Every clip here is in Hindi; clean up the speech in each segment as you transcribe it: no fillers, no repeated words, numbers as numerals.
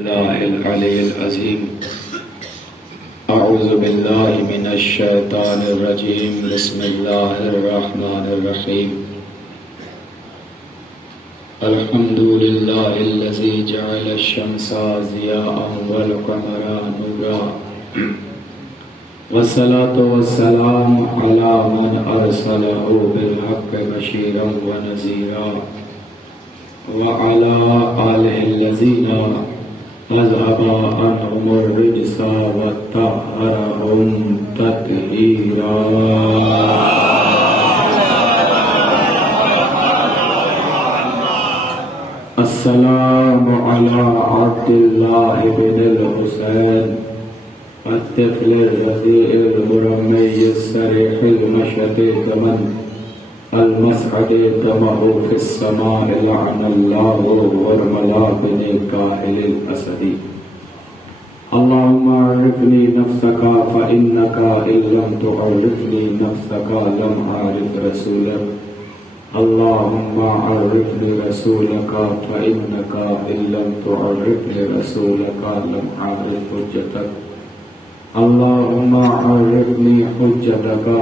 अज़ीम अऊज़ु बिल्लाहि मिनश शैतानिर रजीम बिस्मिल्लाहिर रहमानिर रहीम अल्हम्दुलिल्लाहिल्लज़ी जअलश शम्सा ज़ियाअन वल क़मरा नूरा वस्सलातु वस्सलामु अला मन अरसलहु बिल हक़्क़ि बशीरन व नज़ीरा व अला आलिहिल्लज़ीना अज़हबा अन्हुमुर रिज्सा वत्तहरहुम तत्हीरा। अस्सलामु अला अब्दिल्लाहि बिनिल हुसैन अत्तिफ़्लिर रज़ीइल मुरम्मिय्यिस सरीहिल मशअति दमन अल-मसअदि दमहु फ़िस्समाइ लअनल्लाहु वरमला बिनि काहिलिल असदी। अल्लाहुम्मा अरिफ़नी नफ़्सका फ़इन्नका इल्लम तुअर्रिफ़नी नफ़्सका लम आरिफ़ रसूलक। अल्लाहुम्मा अरिफ़नी रसूलका फ़इन्नका इल्लम तुअर्रिफ़नी रसूलका लम आरिफ़ हुज्जतक। अल्लाहुम्मा अरिफ़नी हुज्जतका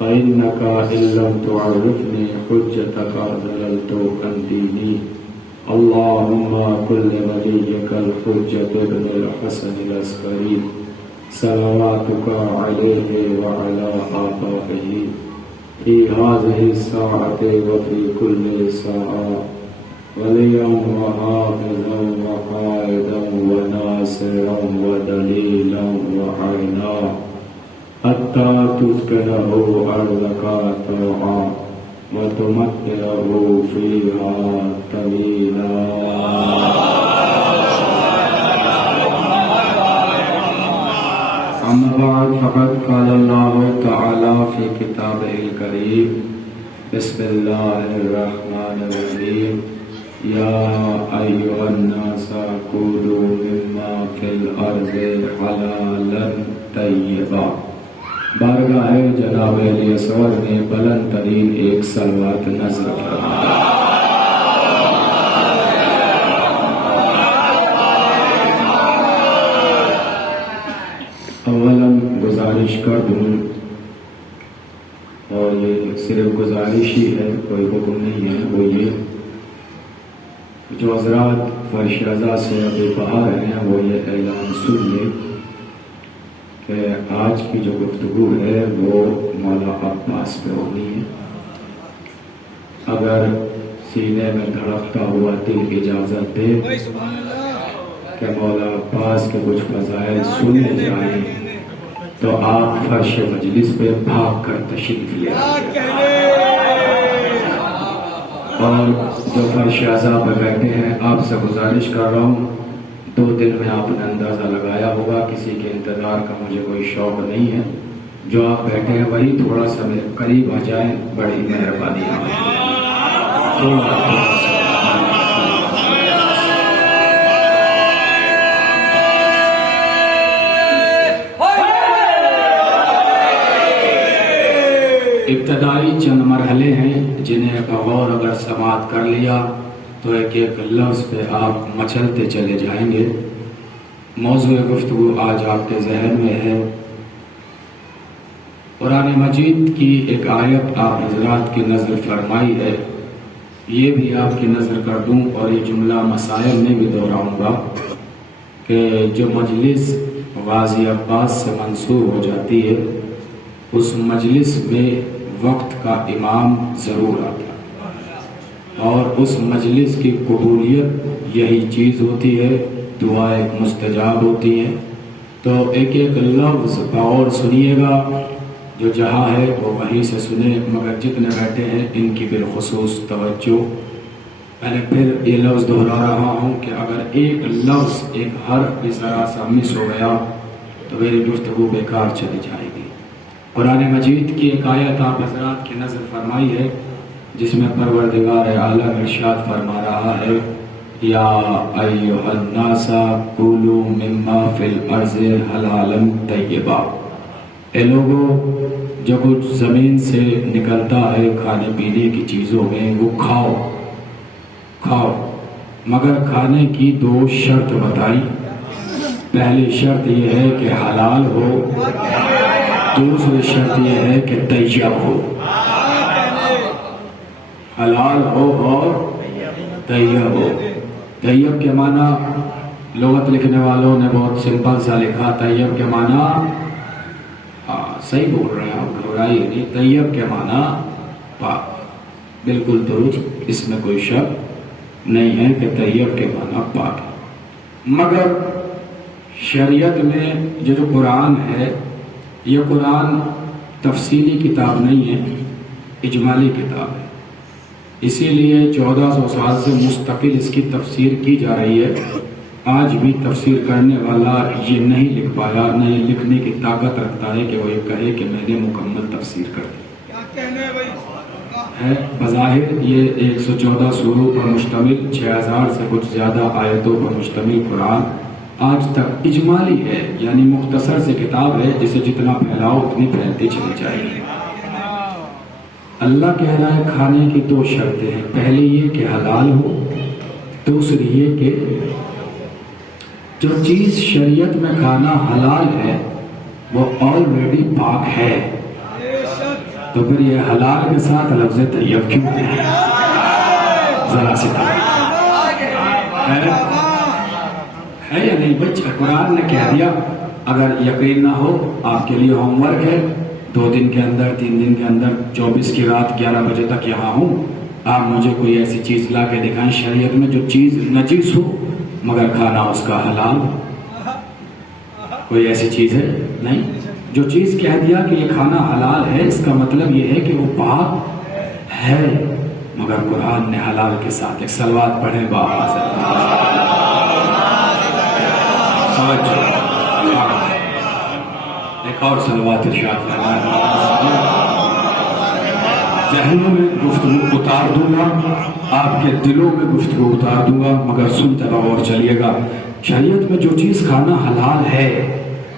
फ़इन्नका इल्लम तुअर्रिफ़नी हुज्जतका ज़ललतु अन दीनी। अल्लाहुम्मा कुल्ल वलिय्यकल हुज्जत इब्नुल हसनिल अस्करी सलवातुका अलैहि व अला आबाइही फ़ी हाज़िहि स्साअति व फ़ी कुल्लि साअ वलिय्यन व हाफ़िज़न व क़ाइदन व नासिरन व दलीलन व ऐना हत्ता तुस्किनहु अर्ज़का तौआ व तुमत्तिअहु फ़ीहा तवीला। अम्मा बअद फ़क़द क़ाल अल्लाहु तआला फ़ी किताबिहिल करीम बिस्मिल्लाहिर रहमानिर रहीम या अय्युहन्नास कुलू मिम्मा फ़िल अर्ज़ि हलालन तय्यबा। बारगाह जनाब अली असगर ने बुलंद तरीन एक सलवात नज़र फरमाया। अव्वलन गुजारिश कर दूँ, और ये सिर्फ गुजारिश ही है, कोई हुक्म नहीं है, वो ये जो हज़रात फर्श रज़ा से अभी बाहर हैं वो ये ऐलान सुन ले कि आज की जो गुफ्तगू है वो मौला अब्बास पे होनी है। अगर सीने में धड़कता हुआ दिल इजाज़त दे कि मौला अब्बास के कुछ फ़ज़ाइल सुने जाए तो आप फर्श मजलिस पे भाग कर तशरीफ़ ले आइए। और जो फर्श रज़ा पे बैठे हैं, आपसे गुजारिश कर रहा हूँ, 2 दिन में आपने अंदाज़ा लगाया होगा, किसी के इंतज़ार का मुझे कोई शौक़ नहीं है। जो आप बैठे हैं वही थोड़ा सा मेरे करीब आ जाए, बड़ी मेहरबानी है। इब्तदाई चंद मरहले हैं जिन्हें गौर अगर समाअत कर लिया तो एक एक लफ्ज़ पे आप मचलते चले जाएंगे। मौज़ूए गुफ्तगू आज आपके जहन में है। कुरान मजीद की एक आयत आप हज़रात की नज़र फरमाई है, ये भी आपकी नज़र कर दूँ और ये जुमला मसाइल में भी दोहराऊँगा कि जो मजलिस गाज़ी अब्बास से मंसूब हो जाती है उस मजलिस में वक्त का इमाम ज़रूर आता है, और उस मजलिस की कबूलियत यही चीज़ होती है, दुआएं मुस्तजाब होती हैं। तो एक एक लफ्ज़ और सुनिएगा, जो जहाँ है वो वहीं से सुने, मगर जितने बैठे हैं इनकी बिलखुसूस तवज्जो। मैंने फिर ये लफ्ज़ दोहरा रहा हूँ कि अगर एक लफ्ज़, एक हर्फ भी ज़रा सा मिस हो गया तो मेरी गुफ्तगू बेकार चली जाएगी। कुरान मजीद की एक आयत आप हज़रात की नज़र फरमाई है जिसमें परवरदिगार आलम इरशाद फरमा रहा है, या अय्युहन्नासा कुलू मिम्मा फ़िल अर्ज़ि हलालन तय्यबा। ए लोगो, जो कुछ ज़मीन से निकलता है खाने पीने की चीज़ों में वो खाओ खाओ। मगर खाने की 2 शर्त बताई। पहली शर्त यह है कि हलाल हो, दूसरी शर्त यह है कि तैयब हो। हलाल हो और तैयब हो। तैयब के माना लुगत लिखने वालों ने बहुत सिंपल सा लिखा। तैयब के माना, सही बोल रहे हैं आप, घबराइए नहीं। तैयब के माना पाक, बिल्कुल दुरुस्त, इसमें कोई शक नहीं है कि तैयब के माना पाक है। मगर शरीयत में जो कुरान है, ये कुरान तफसीली किताब नहीं है, इजमाली किताब है। इसीलिए 1400 साल से मुस्तकिल इसकी तफसीर की जा रही है। आज भी तफसीर करने वाला ये नहीं लिख पाया, न ये लिखने की ताकत रखता है कि वो ये कहे कि मैंने मुकम्मल तफसीर कर दी। क्या कहने है बज़ाहिर ये 114 सूरों पर मुश्तमिल, 6000 से कुछ ज़्यादा आयतों पर मुश्तमिल कुरान आज तक इजमाली है, यानी मुख्तसर से किताब है, जिसे जितना फैलाओ उतनी फैलती चली जाएगी। अल्लाह कह रहा है खाने की 2 शर्तें हैं। पहली ये कि हलाल हो, दूसरी ये कि जो चीज़ शरीयत में खाना हलाल है वो ऑलरेडी पाक है। तो फिर ये हलाल के साथ लफ्ज़ तैयब क्यों है? जरा सी है या नहीं बच्चा? कुरान ने कह दिया। अगर यकीन ना हो, आपके लिए होमवर्क है, 2 दिन के अंदर, 3 दिन के अंदर, 24 की रात 11 बजे तक यहाँ हूँ, आप मुझे कोई ऐसी चीज़ ला के दिखाएं शरीयत में जो चीज़ नजीस हो मगर खाना उसका हलाल। कोई ऐसी चीज़ है? नहीं। जो चीज़ कह दिया कि ये खाना हलाल है, इसका मतलब ये है कि वो पाक है। मगर कुरान ने हलाल के साथ एक सलवात पढ़े बाबा से। एक और सलवात इरशाद फरमाया। ज़हनों में गुफ्तगू उतार दूंगा, आपके दिलों में गुफ्तगू उतार दूंगा, मगर सुनते रहो और चलिएगा। शरीयत में जो चीज़ खाना हलाल है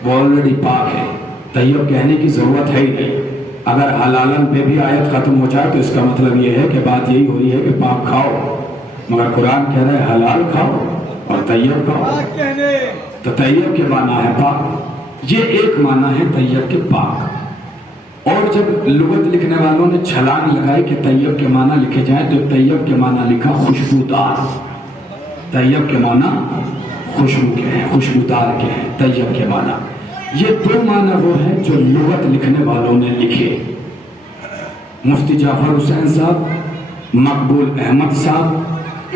वो ऑलरेडी पाक है, तैयब कहने की ज़रूरत है ही नहीं। अगर हलालन पे भी आयत ख़त्म हो जाए तो इसका मतलब ये है कि बात यही हो रही है कि पाक खाओ, मगर कुरान कह रहा है हलाल खाओ और तैयब खाओ। तो तैयब के माना है पाक, ये एक माना है तैयब के पाक। और जब लुगत लिखने वालों ने छलांग लगाई कि तैयब के माना लिखे जाए, तो तैयब के माना लिखा खुशबूदार। तैयब के माना खुशबू के हैं, खुशबूदार के हैं तैयब के माना। ये 2 माना वो है जो लुगत लिखने वालों ने लिखे। मुफ्ती जाफर हुसैन साहब, मकबूल अहमद साहब,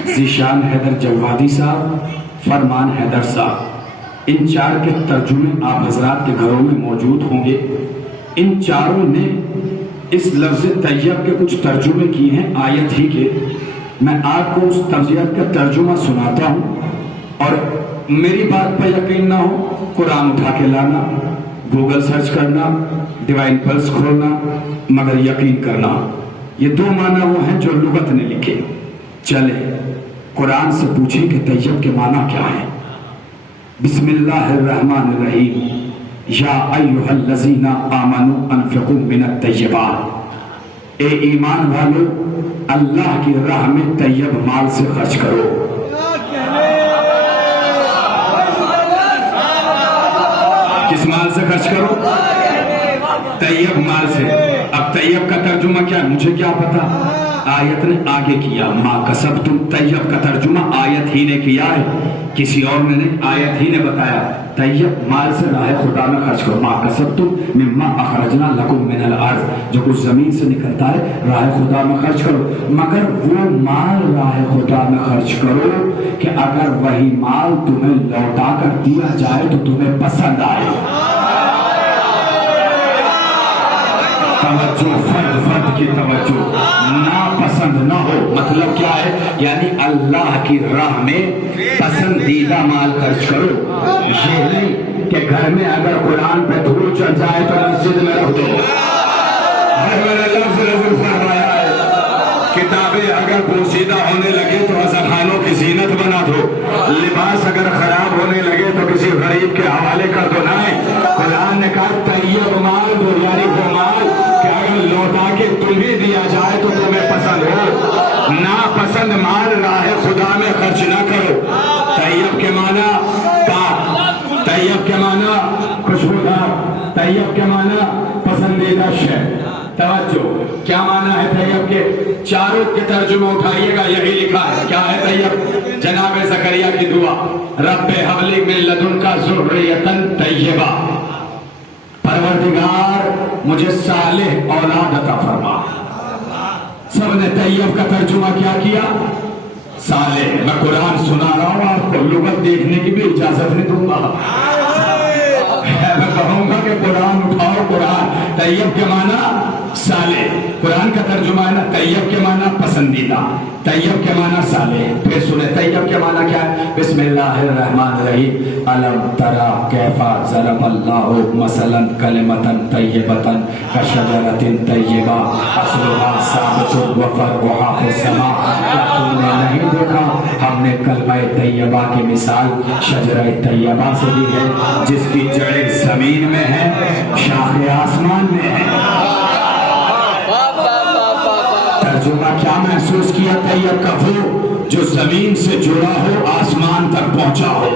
ज़ीशान हैदर जवादी साहब, फरमान हैदर साहब, इन 4 के तर्जुमे आप हजरात के घरों में मौजूद होंगे। इन चारों ने इस लफ्ज़ तैयब के कुछ तर्जुमे किए हैं आयत ही के। मैं आपको उस तर्जुमे का तर्जुमा सुनाता हूँ, और मेरी बात पर यकीन ना हो, कुरान उठा के लाना, गूगल सर्च करना, डिवाइन पल्स खोलना, मगर यकीन करना ये 2 माना वो हैं जो लुगत ने लिखे। चले कुरान से पूछें कि तैयब के माना क्या है। बिस्मिल्लाहिर्रहमानिर्रहीम। या अय्युहल्लज़ीना आमनू अनफ़िक़ू मिनत तय्यबात। ए ईमान वालो, अल्लाह की राह में तैयब माल से खर्च करो। किस माल से खर्च करो? तैयब माल से। अब तैयब का तर्जुमा क्या, मुझे क्या पता। आयत ने आगे किया, माँ कसब तुम। तैयब का तर्जुमा आयत ही ने किया है, किसी और ने नहीं, आयत ही ने बताया। तैयब माल से राह खुदा में खर्च करो। माँ कसब तुम मिम्मा अखरजना लकुम मिनल अर्ज़, जो कुछ जमीन से निकलता है राह खुदा में खर्च करो। मगर वो माल राह खुदा में खर्च करो कि अगर वही माल तुम्हें लौटा कर दिया जाए तो तुम्हें पसंद आए। तवज्जो, फर्द की तवज्जो, ना पसंद ना हो मतलब क्या है, यानी अल्लाह की राह में पसंदीदा माल खर्च करो। ये नहीं कि घर में अगर कुरान पे धूल चढ़ जाए तो मस्जिद में रख दो। किताबें अगर पोशीदा होने लगे तो अज़खानों की जीनत बना दो। लिबास अगर खराब होने लगे तो किसी गरीब के हवाले कर दो। ना, कुरान ने कहा तैयब माल दो, यानी वो माल कि अगर लौटा के तुम्हें दिया जाए तो तुम्हें पसंद हो। ना पसंद माल राह खुदा में खर्च ना तैयब के माना खुशबूदार, तैयब के माना पसंदीदा शय। तवज्जो, क्या माना है तैयब के? चारों के तर्जुमा उठाइएगा, यही लिखा है। क्या है तैयब? जनाब ज़करिया की दुआ, रब्बे हबली मिन लदुनका ज़ुर्रियतन तैयबा, परवरदिगार मुझे सालेह औलाद अता फरमा। सबने तैयब का तर्जुमा क्या किया? सालेह। मैं कुरान सुना रहा हूं आपको, लुगत देखने की भी इजाजत नहीं दूंगा। मैं कहूंगा कि कुरान उठाओ। कुरान तैयब के माना साले, कुरान का तर्जुमा है ना, तैयब के माना पसंदीदा, तैयब के माना साले। फिर सुने तैयब के माना क्या है? बिस्मिल्लाहिर्रहमानिर्रहीम, अलम तरा कैफा ज़रबल्लाहु मसलन कलिमतन तय्यबतन कशजरतिन तय्यबा अस्लुहा साबितुन व फरउहा फिस्समा। क्या तुमने नहीं देखा, हमने कलमा तय्यबा की मिसाल शजरा तय्यबा से दी है, जिसकी जड़ें जमीन में है, शाखें आसमान में है। तर्जुमा क्या महसूस किया तैयब का? वो जो जमीन से जुड़ा हो, आसमान तक पहुंचा हो।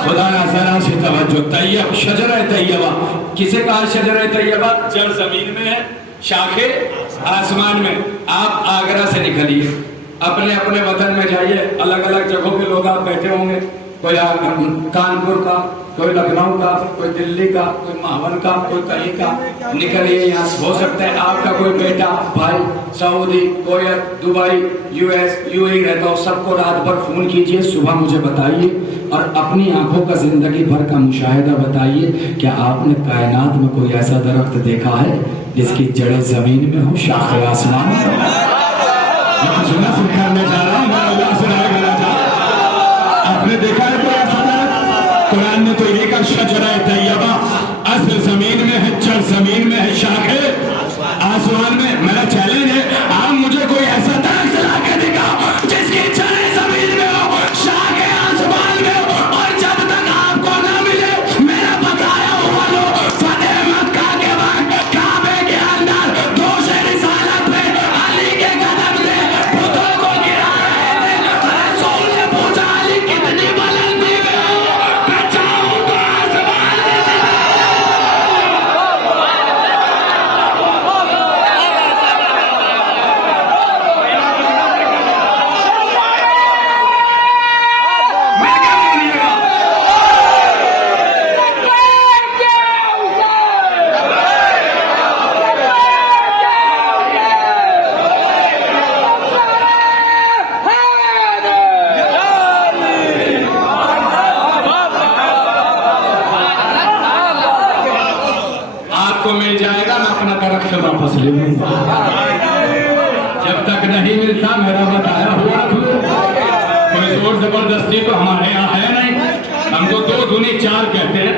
खुदा जरा से तवज्जो, तैयब शजरा तैयबा किसे कहा? शजरा तैयबा जड़ जमीन में है, शाखे आसमान में। आप आगरा से निकलिए, अपने अपने वतन में जाइए, अलग अलग जगहों पे लोग आप बैठे होंगे, कोई कानपुर का, कोई लखनऊ का, कोई दिल्ली का, कोई महावन का, कोई कहीं का। निकलिए यहाँ। हो सकता है आपका कोई बेटा भाई Saudi, Kuwait, Dubai, US, UAE रहता हो। सबको रात भर फोन कीजिए, सुबह मुझे बताइए और अपनी आंखों का जिंदगी भर का मुशाहिदा बताइए। क्या आपने कायनात में कोई ऐसा दरख्त देखा है जिसकी जड़ें जमीन में हो, शाखें आसमान में? मैं सुना करने जा रहा हूँ, मैं अल्लाह से राय करना चाह रहा हूं। आपने देखा है कोई ऐसा दरख्त? कुरान ने तो ये कहा शजरा तैयबा असल जमीन में है, जड़ जमीन में है, शाखे आसमान में। मेरा चैलेंज है, आप मुझे कोई ऐसा दरख्त ला के दिखाओ जिसकी जड़ें जमीन में हो, शाखे आसमान में हो, और जब तक आपको ना मिले मेरा बताया हुआ लो फतेह मक्का के बाद काबे के अंदर दोषे रिसालत में अली के कदम से बुतों को गिरा रहे थे। रसूल ने पूछा अली कितनी बुलंदी में हो? बचाओ तो आसमान से आपको मिल जाएगा, मैं अपना दरख्त वापस ले लूंगा। जब तक नहीं मिलता मेरा बताया हुआ कोई जोर जबरदस्ती तो हमारे यहाँ है नहीं। हम तो 2 दूनी 4 कहते हैं।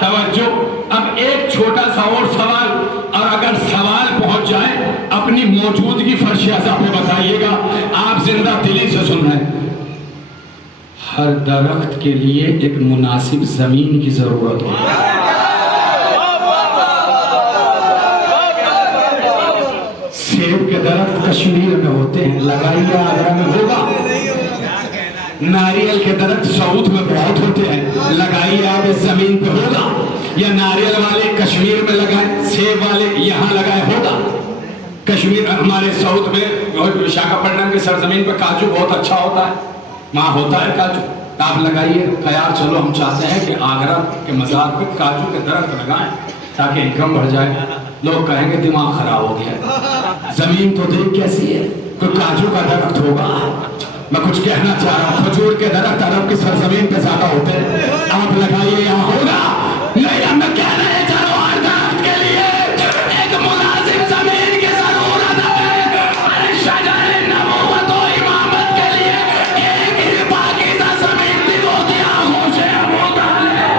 तवज्जो, अब एक छोटा सा और सवाल, और अगर सवाल पहुंच जाए अपनी मौजूदगी फर्श अज़ा पे बताइएगा। आप जिंदा दिली से सुन रहे हैं। हर दरख्त के लिए एक मुनासिब जमीन की जरूरत होती है। सेब के दरख्त कश्मीर में होते हैं, लगाइए आगरा में होगा। नारियल के दरख्त साउथ में बहुत होते हैं, लगाइए आप इस जमीन पे होगा। या नारियल वाले कश्मीर में लगाए, सेब वाले यहाँ लगाए, होगा। कश्मीर हमारे साउथ में विशाखापट्टनम के सरजमीन पे काजू बहुत अच्छा होता है, वहाँ होता है काजू। आप लगाइए खयाल। चलो हम चाहते हैं कि आगरा के मज़ार पे काजू के दरख्त लगाएं ताकि इनकम बढ़ जाए। लोग कहेंगे दिमाग खराब हो गया, जमीन तो देख कैसी है, कोई काजू का दरख्त होगा। मैं कुछ कहना चाह रहा हूँ, खजूर के दरख्त अरब की सरजमीन पे ज्यादा होते हैं। आप लगाइए, यहाँ होगा। नहीं, हम कह रहे हैं चलो हर दरख्त के लिए एक मुनासिब जमीन की जरूरत है। अरे शजरे नबूवत व इमामत के लिए एक ही पाकीज़ा जमीन थी, वो थी आगोश अबू तालिब।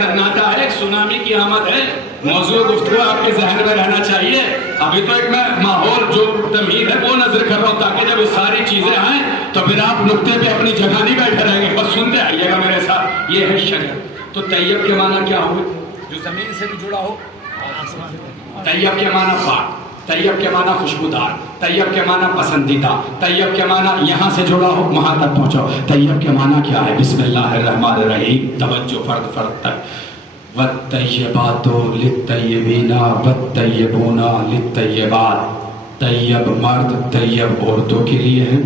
सन्नाटा है, एक सुनामी की आमद है। मौजूद गुफ्तगू आपके जहन में रहना चाहिए। अभी तो एक मैं माहौल जो तमीर है वो नजर कर रहा हूँ, ताकि जब ये सारी चीजें आए तो फिर आप नुक्ते पे अपनी जगह नहीं बैठे रहेंगे, बस सुनते आइएगा मेरे साथ। ये है शजर। तो तैयब के माना क्या हुए? जो जमीन से भी जुड़ा हो। तैयब के माना पाक, तैयब के माना खुशबूदार, तैयब के माना पसंदीदा, तैयब के माना यहाँ से जुड़ा हो वहां तक पहुंचो। तैयब के माना क्या है? बिस्मिल्लाहिर्रहमानिर्रहीम, तवज्जो फर्द फर्द तक। वत्तय्यबातु लित्तय्यबीना वत्तय्यबूना लित्तय्यबात। तैयब मर्द तैयब औरतों के लिए है,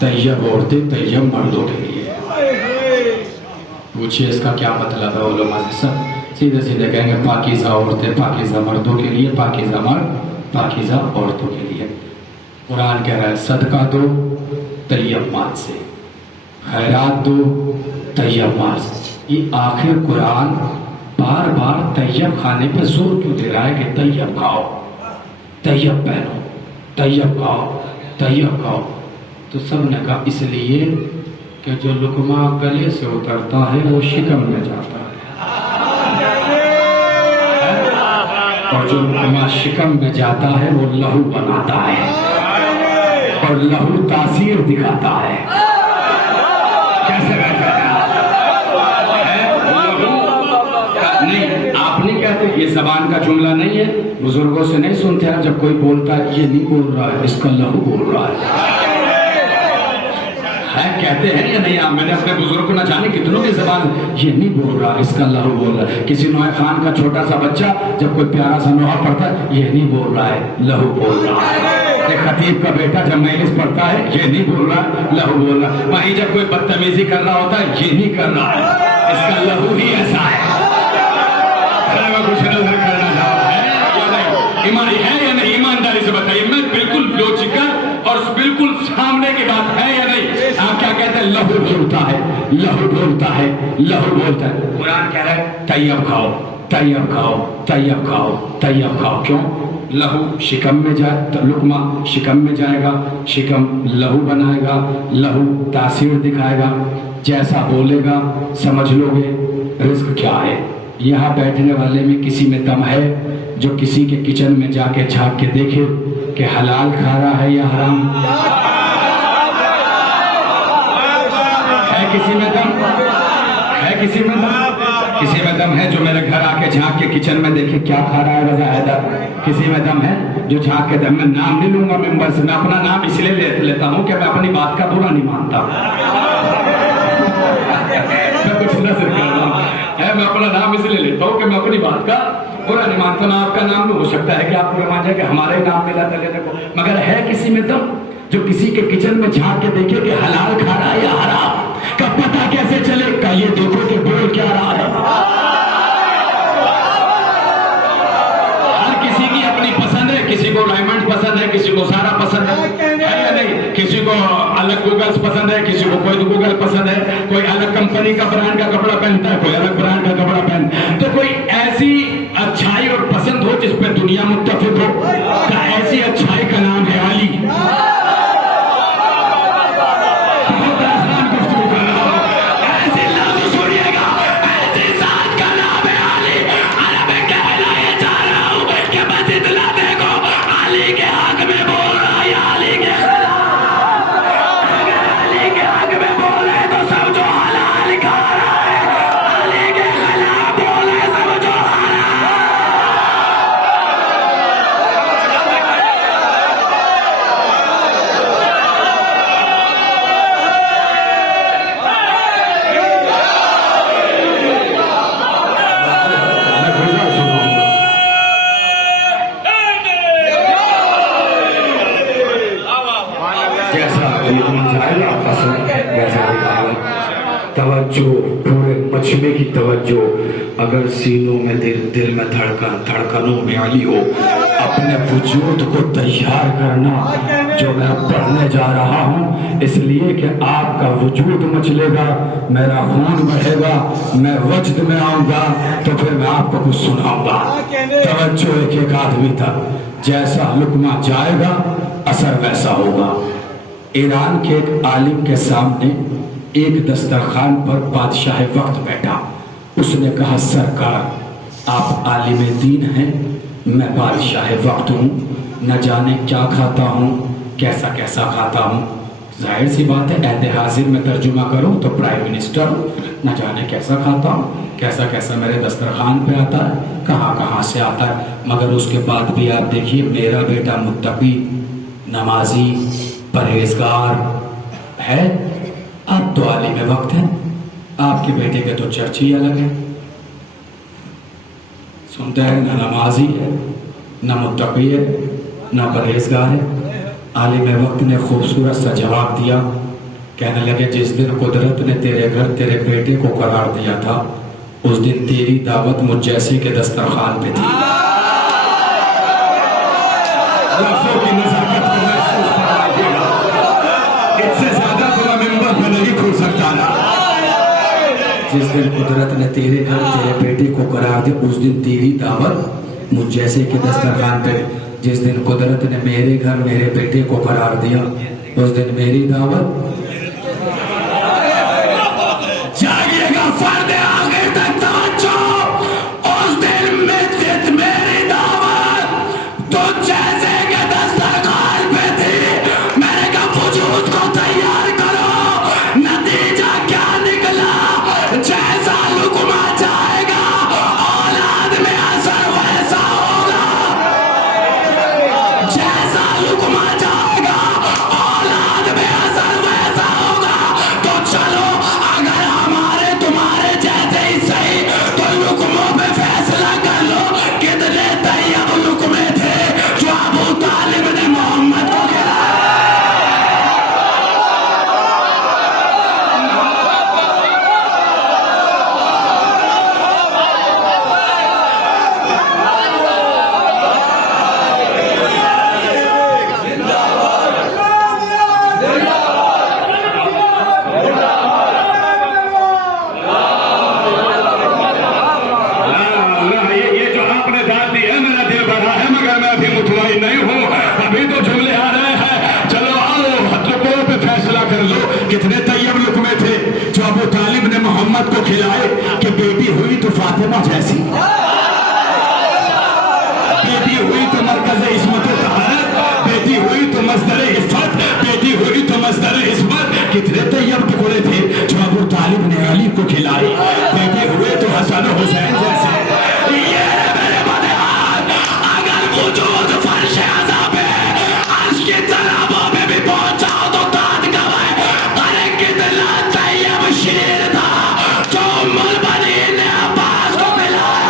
तैयब औरतें तैयब मर्दों के लिए है। पूछिए इसका क्या मतलब है? उलमा से सब सीधे सीधे कहेंगे पाकीज़ा औरतें पाकीज़ा मर्दों के लिए, पाकीज़ा मर्द पाकीज़ा औरतों के लिए। कुरान कह रहा है सदका दो तैयब माल से, खैरात दो तैयब माल से। ये आखिर कुरान बार बार तैयब खाने पे जोर क्यों दे रहा है कि तैयब खाओ, तैयब पहनो, तैयब खाओ, तैयब खाओ? तो सब ने कहा इसलिए कि जो लुकमा गले से उतरता है वो शिकम में जाता है, और जो लुकमा शिकम में जाता है वो लहू बनाता है, और लहू तासीर दिखाता है। कैसे बैठा है? नहीं, आप नहीं कहते, ये जबान का जुमला नहीं है, बुजुर्गों से नहीं सुनते हैं जब कोई बोलता है ये नहीं बोल रहा है, इसका लहू बोल रहा है कहते हैं या नहीं आप? मैंने अपने बुजुर्ग को न जाने कितनों की जबान, ये नहीं बोल रहा इसका लहू बोल रहा है। किसी नोहे खान का छोटा सा बच्चा जब कोई प्यारा सा नोहा पढ़ता है, ये नहीं बोल रहा है, लहू बोल रहा है। एक खतीब का बेटा जब मजलिस पढ़ता है, ये नहीं बोल रहा है, लहू बोल रहा है। वहीं जब कोई बदतमीजी कर रहा होता है, ये नहीं कर रहा है, इसका लहू ही ऐसा है। कुछ नजर करना है या नहीं? ईमानी है या नहीं? ईमानदारी से बताइए। मैं बिल्कुल लॉजिकल और बिल्कुल सामने की बात है या नहीं? आप क्या कहते हैं? लहू बोलता है, लहू बोलता है, लहू बोलता है। कुरान कह रहा है तैयब खाओ, तैयब खाओ, तैयब खाओ, तैयब खाओ। क्यों? लहू शिकम में जाए तो लुकमा शिकम में जाएगा, शिकम लहू बनाएगा, लहू तासीर दिखाएगा। जैसा बोलेगा समझ लोगे। रिस्क क्या है? यहाँ बैठने वाले में किसी में दम है जो किसी के किचन में जाके झांक के देखे कि हलाल खा रहा है या हराम? है किसी में दम? है किसी में दम? किसी में दम है जो मेरे घर आके झांक के किचन में देखे क्या खा रहा है रजा हैदर? किसी में दम है जो झांक के दम? मैं नाम नहीं लूंगा मेंबर से, मैं अपना नाम इसलिए लेता हूँ कि मैं अपनी बात का बुरा नहीं मानता। कुछ नजर कर रहा हूँ, मैं अपना नाम इसलिए लेता हूँ कि मैं अपनी बात का बुरा नहीं मानता। मैं आपका नाम भी हो सकता है कि आप पूरे मान जाए कि हमारे ही नाम मिला था लेने को, मगर है किसी में दम जो किसी के किचन में झांक के देखे कि हलाल खा रहा है या हराम? कब पता कैसे चले? का ये देखो कि बोल क्या रहा है। हर किसी की अपनी पसंद है, किसी को डायमंड पसंद है, किसी को सारा पसंद है या नहीं? किसी को अलग गूगल्स पसंद है, किसी को कोई गूगल पसंद है, कोई अलग कंपनी का ब्रांड का कपड़ा पहनता है, कोई अलग ब्रांड का कपड़ा पहनता है। तो कोई ऐसी अच्छाई और पसंद हो जिस पे दुनिया मुत्तफिक हो, का ऐसी अच्छाई का नाम है अली। तवज्जो पूरे मजमे की तवज्जो, अगर सीनों में दिल में धड़कनों में अली हो, अपने वजूद को तैयार करना जो मैं पढ़ने जा रहा हूँ, इसलिए कि आपका वजूद मचलेगा, मेरा खून बढ़ेगा, मैं वजद में आऊँगा तो फिर मैं आपको कुछ सुनाऊंगा। तवज्जो एक एक आदमी तक, जैसा लुकमा जाएगा असर वैसा होगा। ईरान के एक आलिम के सामने एक दस्तरखान पर बादशाह वक्त बैठा। उसने कहा सरकार आप आलिम दीन हैं, मैं बादशाह वक्त हूँ, न जाने क्या खाता हूँ, कैसा कैसा खाता हूँ। जाहिर सी बात है, ऐते हाजिर में तर्जुमा करूँ तो प्राइम मिनिस्टर हूँ, न जाने कैसा खाता हूँ, कैसा कैसा मेरे दस्तरखान पे आता है, कहाँ कहाँ से आता है। मगर उसके बाद भी आप देखिए, मेरा बेटा मुत्तकी, नमाजी, परहेजगार है। आप तो आलिम वक्त हैं, आपके बेटे के तो चर्च ही अलग है। सुनते हैं, न नमाजी है, न मुत्तकी है, न परहेजगार है। आलिम वक्त ने खूबसूरत सा जवाब दिया, कहने लगे जिस दिन कुदरत ने तेरे घर तेरे बेटे को करार दिया था, उस दिन तेरी दावत मुझ जैसे के दस्तरखान पे थी। लफ्ज़ों की नज़ाकत को महसूस फरमाइएगा, इससे ज्यादा तो मैं मिंबर पे नहीं खुल सकता ना। जिस दिन कुदरत ने तेरे घर तेरे बेटे को करार दिया, उस दिन तेरी दावत मुझ जैसे के दस्तरखान पे। जिस दिन कुदरत ने मेरे घर मेरे बेटे को करार दिया, उस दिन मेरी दावत। जागिएगा फर्द आगे तक तवज्जो, उस दिन मेरी दावत तो जैसे के दस्तरखान पे थी। मैंने कहा वजूद को तैयार करो, नतीजा क्या निकला, जैसा लुकमा जाएगा औलाद में असर वैसा होगा। जैसा लुकमा जाएगा औलाद में असर वैसा होगा। तो चलो, अगर हमारे तुम्हारे जैसे ही सही, तो लुकमों पे फैसला कर लो। कितने तैयब लुकमे थे जो अबू तालिब ने मोहम्मद को खिलाया। ये जो आपने दाद दी है, मेरा दिल भरा है, मगर मैं अभी मुतमईन नहीं हूँ। अभी तो जुमले आ रहे हैं। चलो आओ, हथों पे फैसला कर लो। कितने तैयब लुकमे थे जो अबू तालिब ने मोहम्मद को खिलाए कि बेटी हुई तो फातिमा जैसी, बेटी हुई तो मरकज़ इस्मत व तहारत, बेटी हुई तो मस्दर इफ़्फ़त, बेटी हुई तो मस्दर इस्मत। कितने तैयब टुकड़े थे जो अबू तालिब ने अली को खिलाए, बेटे हुए तो हसन हुसैन जैसे। ये मेरे बदहाल, अगर वजूद फर्श अज़ब है, अर्श की तलाबों पे भी पहुंचाओ तो दाद गवाए। अरे कितना तैयब शेर था जो उम्मुल बनीन ने अब्बास को मिलाया।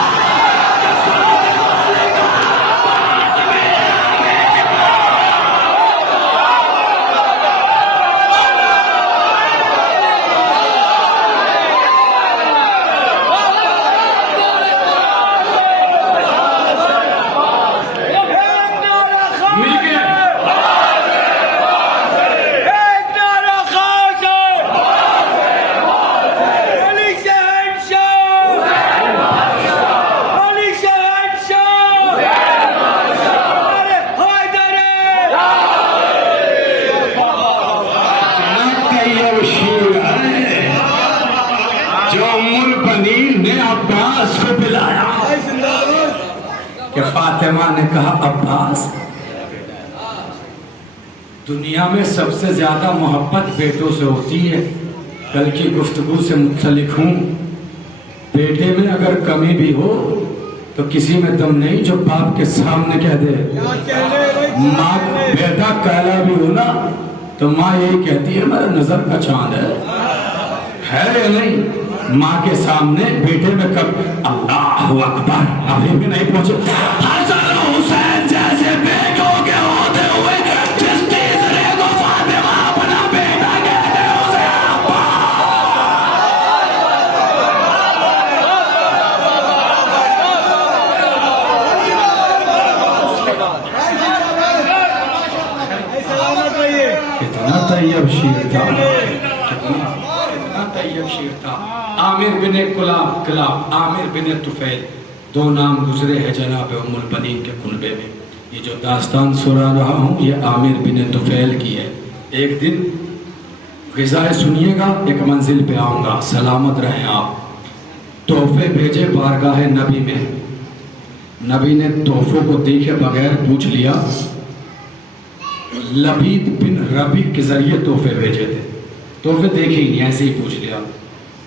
कि फातिमा ने कहा, अब्बास, दुनिया में सबसे ज्यादा मोहब्बत बेटों से होती है। कल की गुफ्तगू से मुतलिक हूँ, बेटे में अगर कमी भी हो तो किसी में दम नहीं जो बाप के सामने कह दे। माँ बेटा कहला भी हो ना तो माँ यही कहती है, मेरा नजर का चांद है या नहीं। माँ के सामने बेटे में कब अल्लाहु अकबर अभी भी नहीं पहुंचे। हसन हुसैन जैसे बेटों के होते हुए जिस तीसरे को फातिमा अपना बेटा कहते उसे कितना तैयब शेर था, कितना तैयब शेर था। आमिर बिन कुलाब, आमिर बिन तुफैल, दो नाम गुजरे हैं जनाब उम्मुल बनीन के कुनबे में। ये जो दास्तान सुना रहा हूँ ये आमिर बिन तुफैल की है। एक दिन ग़िज़ाए सुनिएगा, एक मंजिल पे आऊँगा, सलामत रहें आप। तोहफे भेजे बारगाह नबी में, नबी ने तोहफों को देखे बगैर पूछ लिया, लबीद बिन रबी के जरिए तोहफे भेजे थे, तोहफे देखे ही नहीं, ऐसे ही पूछ लिया।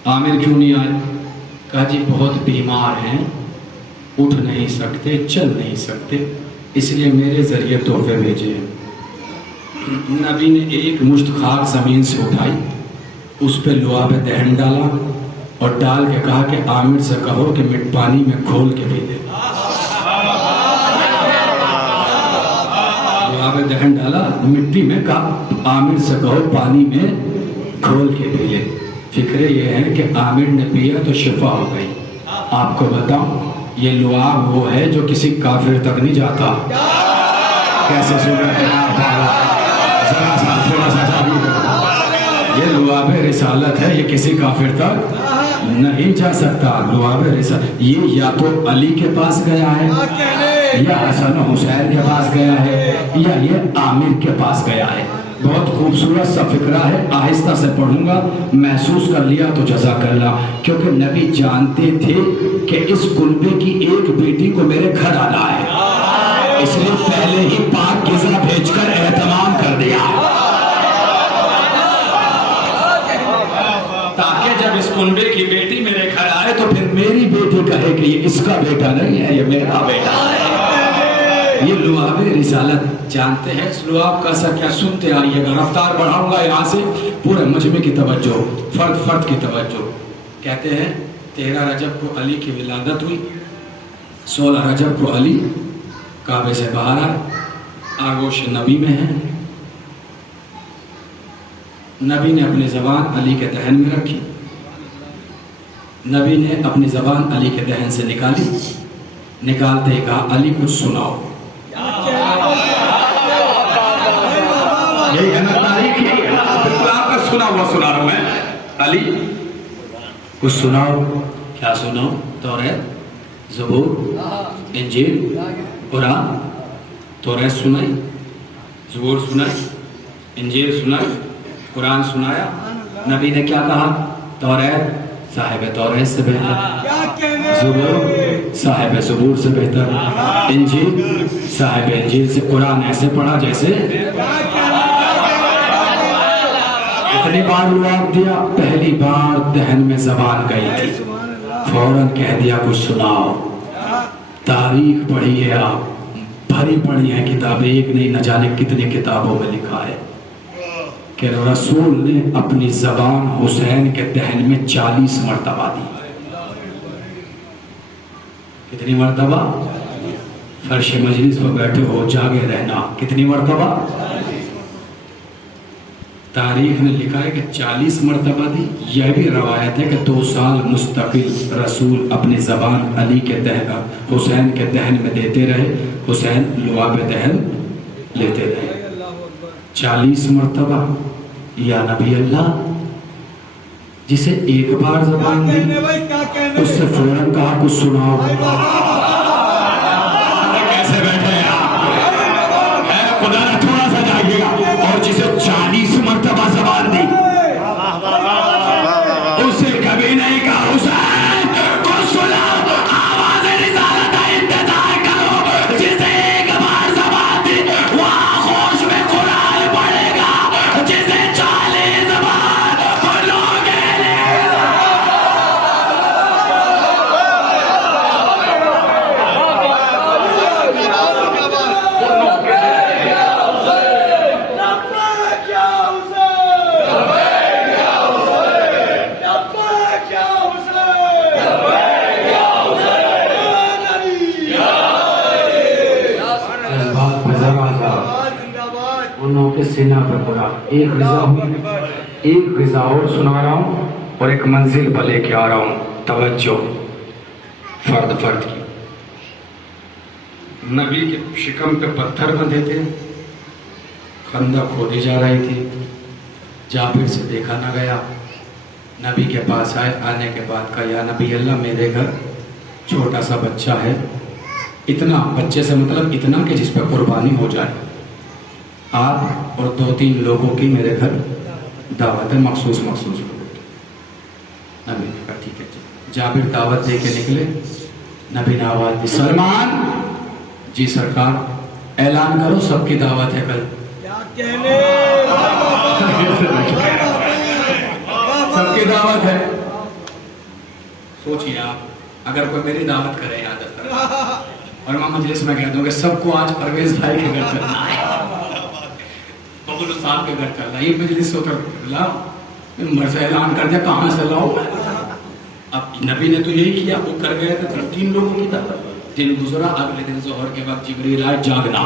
आमिर क्यों नहीं आए? कहा जी बहुत बीमार हैं, उठ नहीं सकते, चल नहीं सकते, इसलिए मेरे जरिए तोहफे भेजे हैं। नबी ने एक मुश्त खाक जमीन से उठाई, उस पर लुआब दहन डाला और डाल के कहा कि आमिर से कहो कि मिट पानी में घोल के पी दे। लुआब दहन डाला मिट्टी में, कहा आमिर से कहो पानी में घोल के पी ले। फिक्रे ये है कि आमिर ने पिया तो शिफा हो गई। आपको बताऊं, ये लुआब वो है जो किसी काफिर तक नहीं जाता। कैसे सुन रहे हैं आप? थोड़ा सा ये लुआब रिसालत है, ये किसी काफिर तक नहीं जा सकता। लुआब रिसालत ये या तो अली के पास गया है, या हसन हुसैन के पास गया है, या ये आमिर के पास गया है। बहुत खूबसूरत सा फिक्रा है, आहिस्ता से पढ़ूंगा, महसूस कर लिया तो जज़ाकल्लाह। क्योंकि नबी जानते थे कि इस कुल्बे की एक बेटी को मेरे घर आना है, इसलिए पहले ही पाक गिज़ा भेजकर एहतमाम कर दिया, ताकि जब इस कुल्बे की बेटी मेरे घर आए तो फिर मेरी बेटी कहे कि ये इसका बेटा नहीं है, ये मेरा बेटा है। ये लुआब रिसालत जानते हैं। इस लुआब का असर क्या, सुनते आइएगा। रफ्तार बढ़ाऊंगा यहाँ से, पूरे मजमे की तवज्जो, फर्द फर्द की तवज्जो। कहते हैं 13 रजब को अली की विलादत हुई, 16 रजब को अली काबे से बाहर आए, आगोश नबी में है। नबी ने अपनी ज़बान अली के दहन में रखी, नबी ने अपनी ज़बान अली के दहन से निकाली, निकालते ही कहा अली कुछ सुनाओ। यही है ना तारीख, यही है ना, बिल्कुल आपका सुना हुआ सुना रहा हूं मैं। अली कुछ सुनाओ। क्या सुनाओ? तौरात, ज़बूर, इंजील, कुरान। तौरात सुनाई, ज़बूर सुनाई, इंजील सुनाई, कुरान सुनाया। नबी ने क्या कहा? तौरात साहिब तौरात से बेहतर, ज़बूर साहिब ज़बूर से बेहतर, इंजील साहिब इंजील से। कुरान ऐसे पढ़ा जैसे कितनी बार लुआब दिया? पहली बार दहन में ज़बान गई थी, फौरन कह दिया कुछ सुनाओ। तारीख पढ़ी है आप, भरी पढ़ी है किताबें, एक नहीं न जाने कितनी किताबों में लिखा है कि रसूल ने अपनी ज़बान हुसैन के दहन में 40 मरतबा दी। कितनी मरतबा? फर्श मजलिस पर बैठे हो, जागे रहना, कितनी मरतबा? तारीख ने लिखा है कि 40 मरतबा दी। यह भी रवायत है कि 2 साल मुस्तकिल रसूल अपनी ज़बान अली के दहन, हुसैन के दहन में देते रहे, हुसैन लुआब दहन लेते रहे। 40 मरतबा। या नबी अल्लाह, जिसे एक बार ज़बान दी उससे फौरन कहा कुछ सुनाओ। कैसे बैठे हैं आप? खुदा ने थोड़ा सा जाइएगा। और जिसे 40 मरतबा ज़बान दी उसे कभी नहीं कहा हुसैन कुछ सुनाओ, आवाज़ रिसालत का इंतजार करो। जिसे एक बार ज़बान दी वहाँ होश में कुरान पढ़ेगा, जिसे 40 बार बोलोगे। उन्होंने सीना पे पूरा एक ग़िज़ा हुई, एक ग़िज़ा और सुना रहा हूँ और एक मंजिल पर लेके आ रहा हूँ। तवज्जो फर्द फर्द की। नबी के शिकम पे पत्थर बंधे थे, खंदक खोदी जा रही थी, जाबिर से देखा ना गया। नबी के पास आए, आने के बाद कहा या नबी अल्लाह, मेरे घर छोटा सा बच्चा है, इतना, बच्चे से मतलब इतना कि जिस पर कुर्बानी हो जाए। आप और 2-3 लोगों की मेरे घर दावत है, मखसूस लोगों की। नबी ने कहा ठीक है। जाबिर दावत दे के निकले, नबी ने आवाज दी, सलमान। जी सरकार। ऐलान करो, सबकी दावत है कल। सबकी दावत है। सोचिए आप, अगर कोई मेरी दावत करे यहाँ दफ्तर और मैं मजलिस में कह दूं कि सबको आज परवेज भाई के घर चलना है, बबुल साहब के घर चलना है, ये मजलिस होकर मर से ऐलान कर दिया, कहां से लाओ। अब नबी ने तो यही किया, वो कर गए थे 3 लोगों की दावत। दिन गुजरा, अगले दिन जोहर के वक्त जिब्रील आए, जागना।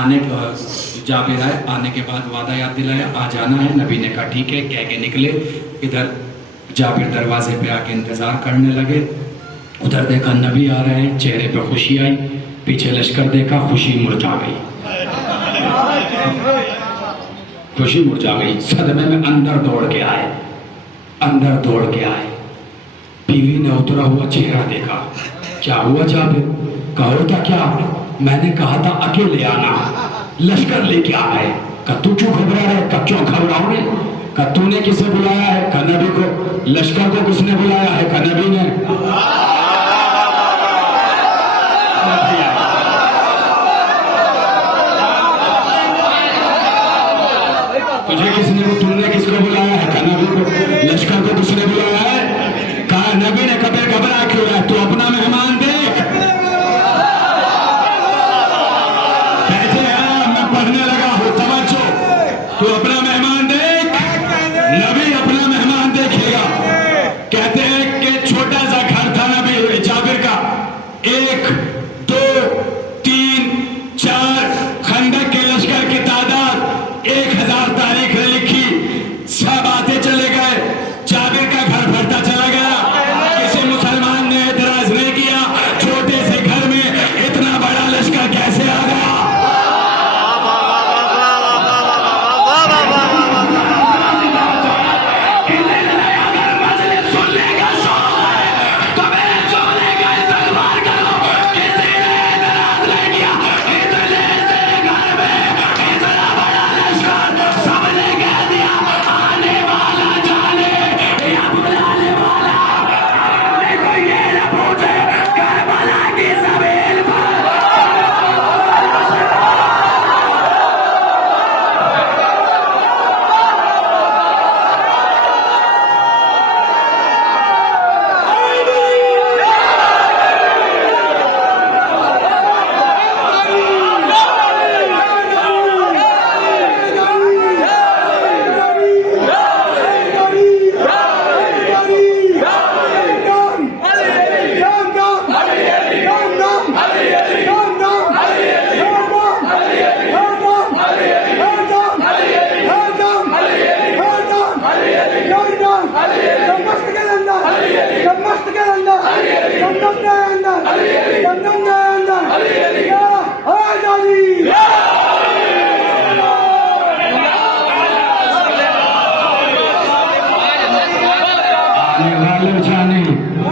आने के जाबिर आए, आने के बाद वादा याद दिलाया, आ जाना है। नबी ने कहा ठीक है, कह के निकले। इधर जाबिर दरवाजे पे आके इंतजार करने लगे। उधर देखा नबी आ रहे हैं, चेहरे पे खुशी आई। पीछे लश्कर देखा, खुशी मुरझा गई, खुशी मुरझा गई। सदमे में अंदर दौड़ के आए, अंदर दौड़ के आए। बीवी ने उतरा हुआ चेहरा देखा। क्या हुआ जाबिर? कहा होता क्या? मैंने कहा था अकेले आना, लश्कर लेके आ गए। का तू क्यों घबरा रहा है? का क्यों घबराओ ने? का तूने किसे बुलाया है? का नबी को। लश्कर को किसने बुलाया है? का नबी ने। तुझे किसने, तूने किसको बुलाया है? का नबी को। लश्कर को किसने बुलाया है? कहा नबी ने। कभी घबरा क्यों रहा है? तू अपना मेहमान देख। कहते हैं मैं पढ़ने लगा हूं, तवज्जो। तू अपना मेहमान देख। नबी अपना मेहमान देखेगा। कहते हैं कि छोटा सा घर था नबी जाबिर का, 1 2 3 4 खंदक के लश्कर की तादाद 1000 तारीख ने लिखी। सब आते चले गए, जाबिर का घर भरता चला गया। किसी मुसलमान ने एतराज नहीं किया, छोटे से घर में इतना बड़ा लश्कर कैसे आ गया।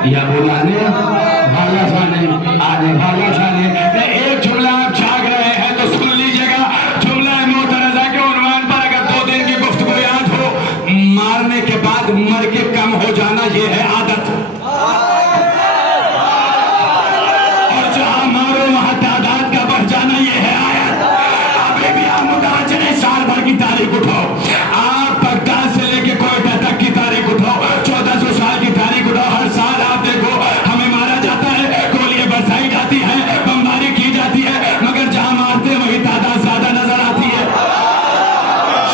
या बुलाने भाला जाने, आने भाला जाने। एक जुमला आप जाग रहे हैं तो सुन लीजिएगा। जुमला मोतरज़ा के उन्वान पर अगर 2 दिन की गुफ्तगू याद हो, मारने के बाद मर के कम हो जाना ये है आदत। और जहां मारो वहां तादाद का बढ़ जाना ये है आयत। अभी भी आप मुतवज्जो नहीं, साल भर की तारीख उठाओ। आप बगदाद से लेके कोयटा तक की तारीख उठाओ, 1400 साल की तारीख उठाओ। हर साल आप देखो हमें मारा जाता है, गोलियां बरसाई जाती है, बमबारी की जाती है, मगर जहां मारते हैं वही तादाद ज्यादा नजर आती है।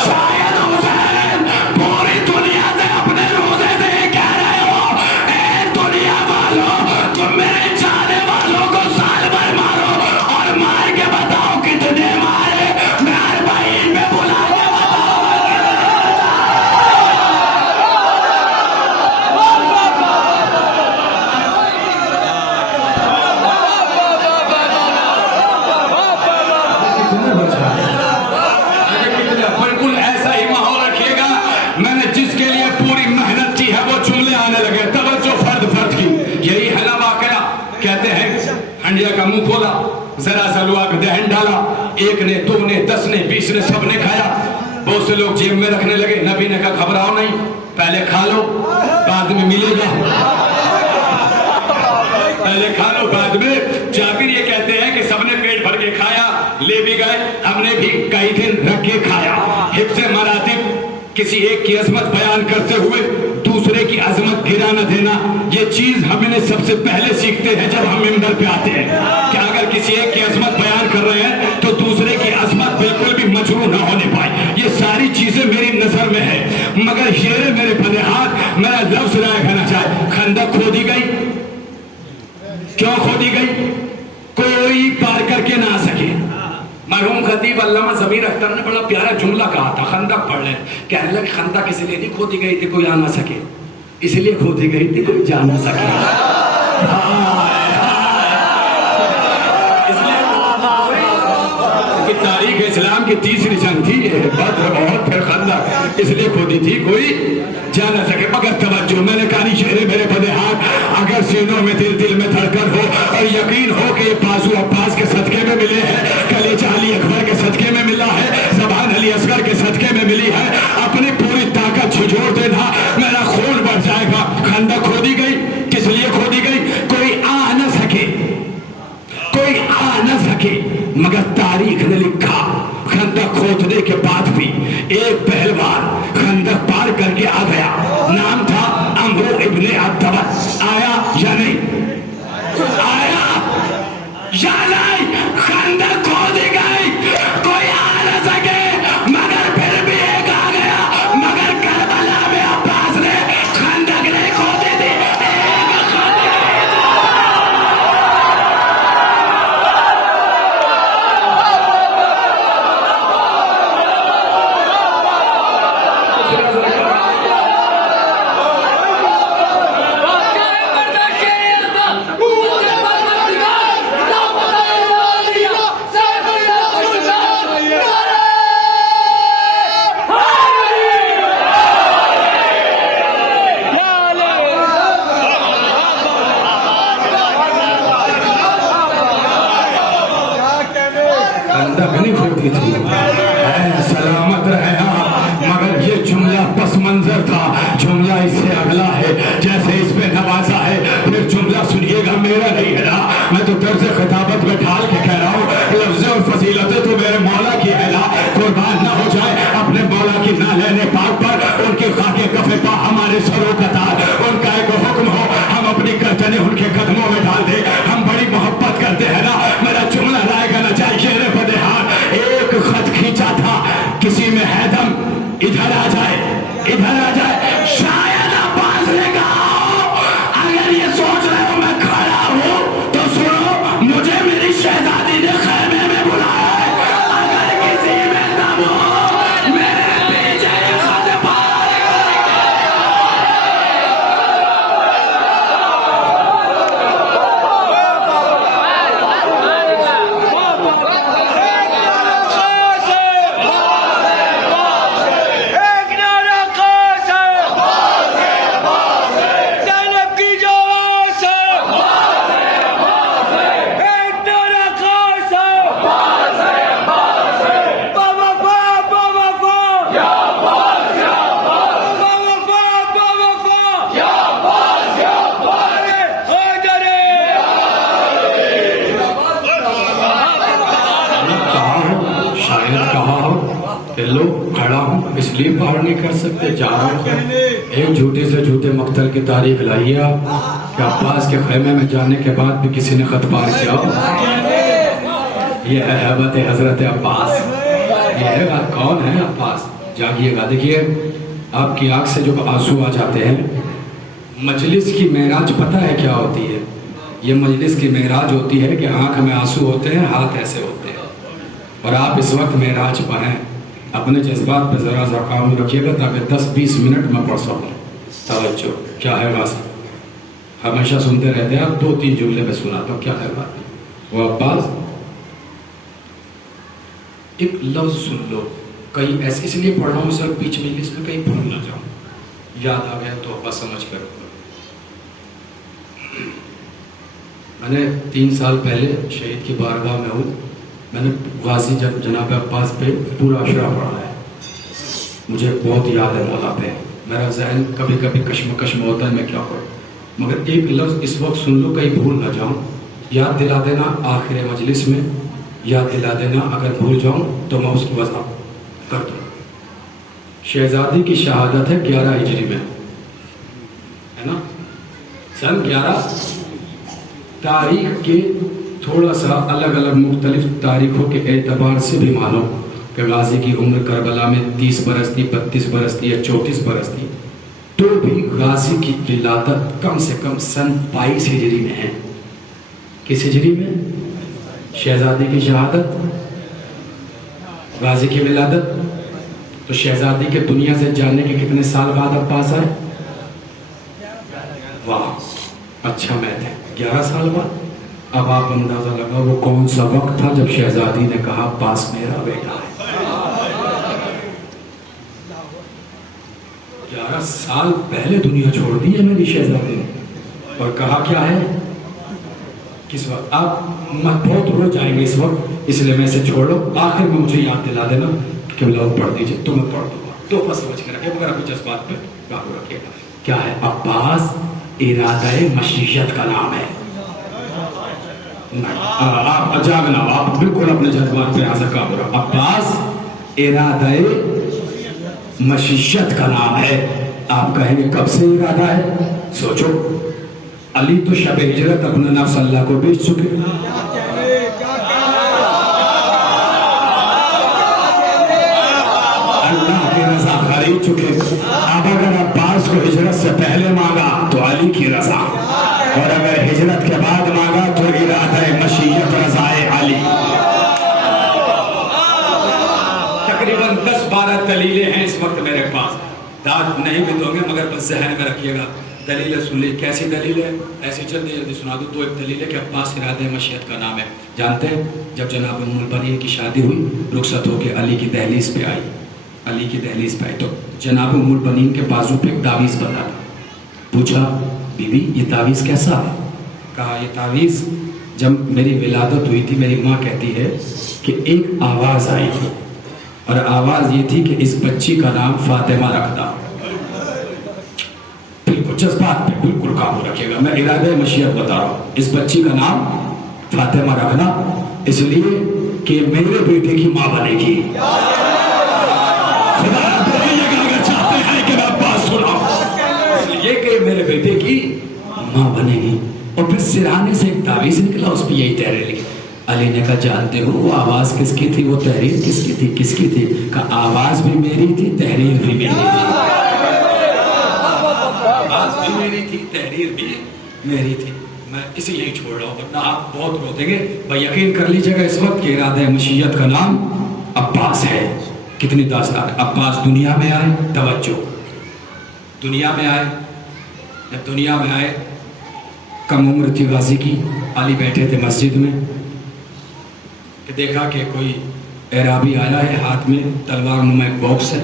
शायद हुसैन पूरी दुनिया से अपने रोजे से कह रहे हो, ए दुनिया वालों, तुम मेरे जाने वालों को साल भर मारो और मार के बताओ कितने मारे। मैं अरबाईन में बुला के बिल्कुल ऐसा ही माहौल रखिएगा। मैंने जिसके लिए पूरी मेहनत की है वो जुमले आने लगे, तवज्जो फर्द फर्द की। यही है ना वाकया। कहते हैं हंडिया का मुंह खोला, जरा सा लुआ पे दहन डाला, 1 ने 2 ने 10 ने 20 ने सबने खाया। बहुत से लोग जेब में रखने लगे। नबी ने कहा घबराओ नहीं, पहले खा लो, बाद में मिलेगा। पहले खा लो बाद में। जाबिर ये कहते हैं कि सबने पेट भर के खाया, ले भी गए, हमने भी कई दिन रख के खाया। हिफ्ज़ मरातिब, किसी एक की अजमत बयान करते हुए दूसरे की अजमत गिरा न देना, ये चीज हमने सबसे पहले सीखते हैं जब हम मिंबर पे आते हैं कि अगर किसी एक की अजमत बयान कर रहे हैं तो दूसरे की अजमत बिल्कुल भी मजरूह ना होने पाए। ये सारी चीजें मेरी नजर में है, मगर शेर मेरे बने हाथ, मेरा लफ्ज ना कहना चाहे। खंदक खोदी गई, क्यों खोदी गई? कोई पार करके ना आ सके। मरहूम खतीब अल्लामा ज़मीर अख्तर ने बड़ा प्यारा जुमला कहा था, खंदक पढ़ लें। कहने लगे खंदक इसलिए नहीं खोदी गई थी कोई आ ना सके, इसलिए खोदी गई थी कोई जा ना सके। इसलिए कि तारीख इस्लाम की तीसरी जंग थी बद्र और फिर खंदक, इसलिए खोदी थी कोई जा ना सके। मगर तवज्जो, मैंने कहानी शेरे मेरे बदे हाथ, अगर सीनों में दिल में धड़कन हो और यकीन हो कि ये बाजू अब्बास के सदके में मिले हैं, कलेजा अली अकबर के सदके में मिला है, ज़बान अली असगर के सदके में मिली है, अपनी पूरी ताकत झिझोड़ देना, मेरा खून बढ़ जाएगा। खंदक खोदी गई, किस लिए खोदी गई? कोई आ न सके, कोई आ न सके। मगर तारीख ने लिखा खंदक खोदने के बाद भी एक पहलवान खंदक पार करके आ गया, नाम था अमरू इब्ने अब्दबत। आया या नहीं? आया या नहीं? खंदक खोदी गई, कोई आ न सके, मगर फिर भी एक आ गया। मगर करबला में अब्बास ने खंदक नहीं खोदी थी, एक सलामत रहे आप। मगर ये जुमला पस मंजर था, जुमला इससे अगला है, जैसे इस पे नवाजा है। फिर जुमला सुनिएगा, मेरा नहीं है ना, मैं तो दर्ज खिताबत में ढाल के कह रहा हूँ, लफ्ज़ और फजीलतें तो मेरे मौला की है ना, कुर्बान ना हो जाए अपने मौला की ना लेने पाक पर। उनके खाके कफे पा हमारे सरों का तार, उनका एक हुक्म हो हम अपनी गर्दनें उनके कदमों में डाल दे। हम बड़ी मोहब्बत करते हैं ना, मेरा जुमला लाएगा ना चाहिए रे बदे हाथ। एक खत खींचा था किसी में है दम, इधर आ जाए, इधर आ जाए। शायद अब्बास ने कहा हो, अगर ये सोच रहे हो मैं खड़ा हूं तो सुनो, मुझे मेरी शहजादी ने खैमे में बुलाया है, अगर किसी में दम हो मेरे पीछे खत लो खड़ा हूँ इसलिए पार नहीं कर सकते, जा रहा हूँ। एक झूठे से झूठे मक्तल की तारीख लाइए आप कि अब्बास के खैमे में जाने के बाद भी किसी ने खत पार किया। ये है हैबत हजरत अब्बास, ये है कौन है अब्बास। जागिएगा, देखिए आपकी आंख से जो आंसू आ जाते हैं। मजलिस की मेराज पता है क्या होती है? ये मजलिस की मेराज होती है कि आंख में आंसू होते हैं, हाथ ऐसे होते हैं, और आप इस वक्त मेराज पर हैं। अपने जज्बात पर ज़रा सा काबू रखिएगा ताकि 10-20 मिनट में पढ़ सकूँ। तवज्जो, क्या है बात? हमेशा सुनते रहते हैं आप, 2-3 जुमले में सुनाता हूँ, क्या है बात? वो अब्बास एक लफ्ज़ सुन लो, कहीं ऐसे इसलिए पढ़ रहा हूँ सर बीच में इसमें कहीं भूल ना जाऊँ, याद आ गया तो अब्बास समझ कर। मैंने 3 साल पहले शहीद की बारगाह में हूँ, मैंने गाजी जनाब अब्बास पे पूरा अशरा पढ़ा है। मुझे बहुत याद है मौला पे, मेरा जहन कभी कभी कश्मकश में होता है मैं क्या करूँ। मगर एक लफ्ज़ इस वक्त सुन लो, कहीं भूल ना जाऊं, याद दिला देना आखिर मजलिस में, याद दिला देना, अगर भूल जाऊं तो मैं उसकी वजह कर दूँ। शहजादी की शहादत है 11 हिजरी में, है ना, सन 11। तारीख के थोड़ा सा अलग अलग मुख्तलिफ तारीखों के एतबार से भी मानो कि गाजी की उम्र करबला में 30 बरस थी, 32 बरस थी या 34 बरस थी, तो भी गाजी की विलादत कम से कम सन 22 हिजरी में है। किस हिजरी में? शहजादी की शहादत, गाजी की विलादत। तो शहजादी के दुनिया से जाने के कितने साल बाद अब्बास आए? वाह, अच्छा मैथ है, 11 साल बाद। अब आप अंदाजा लगा वो कौन सा वक्त था जब शहजादी ने कहा अब्बास मेरा बेटा है। 11 साल पहले दुनिया छोड़ दी है मेरी शहजादी ने, और कहा क्या है? किस वक्त? आप मत बहुत रो जाएंगे इस वक्त, इसलिए मैं इसे छोड़ लो। आखिर में मुझे याद दिला देना कि लोग पढ़ दीजिए, तो मैं पढ़ दूंगा। तो समझ के रखिए, मगर अभी जज्बात पे काबू रखिएगा। क्या है? अब्बास इरादा मशीयत का नाम है। आप जागना, आप बिल्कुल अपने जज्बात पे यहाँ से काबू रखो। अब्बास इरादा मशीयत का नाम है। आप कहेंगे कब से इरादा है? सोचो, अली तो शब हिजरत अपना नफ्स अल्लाह को बेच चुके, अल्लाह की रजा खरीद चुके। अब अगर अब्बास को हिजरत से पहले मांगा तो अली की रजा, और अगर हिजरत के बाद मांगा तो इरादा मशीयत रज़ाए अली। तकरीबन 10-12 दलीलें हैं इस वक्त मेरे पास, दाद नहीं भी दोगे मगर बस जहन में रखिएगा। दलीलें सुन ली। कैसी दलील है? ऐसी जल्दी जल्दी सुना दूँ। तो एक दलील है कि अब्बास इरादा मशीयत का नाम है। जानते हैं, जब जनाब उम्मुल बनीन की शादी हुई, रुखसत होकर अली की दहलीज पे आई, अली की दहलीज पे आई, तो जनाब उम्मुल बनीन के बाजू पे एक तावीज़ बंधा था। पूछा, बीबी ये तावीज़ कैसा है? कहा, ये तावीज़ जब मेरी विलादत हुई थी, मेरी माँ कहती है कि एक आवाज़ आई थी, और आवाज़ ये थी कि इस बच्ची का नाम फातिमा रखना। बिल्कुल जज्बात पे बिल्कुल काबू रखिएगा, मैं इरादे मशीयत बता रहा हूँ। इस बच्ची का नाम फातिमा रखना, इसलिए कि मेरे बेटे की माँ बनेगी। चाहते हैं कि मैं अब्बास सुनाऊं, इसलिए कि मेरे बेटे की माँ बनेगी। और फिर सिराने से एक तावीज़ निकला, उस पर यही तहरीर लिखी। अली ने कहा, जानते हो वो आवाज़ किसकी थी, वो तहरीर किसकी थी? किसकी थी? कहा, आवाज़ भी मेरी थी, तहरीर भी मेरी थी। आवाज़ भी मेरी थी, तहरीर भी मेरी थी। मैं इसीलिए छोड़ रहा हूँ, वरना आप बहुत रो देंगे। भाई यकीन कर लीजिएगा इस वक्त के इरादा मशीयत का नाम अब्बास है। कितनी दास्तान है। अब्बास दुनिया में आए, तवज्जो, दुनिया में आए। जब दुनिया में आए, कम उम्र थी गाजी की, अली बैठे थे मस्जिद में, कि देखा कि कोई एराबी आया है, हाथ में तलवार नुमा एक बॉक्स है।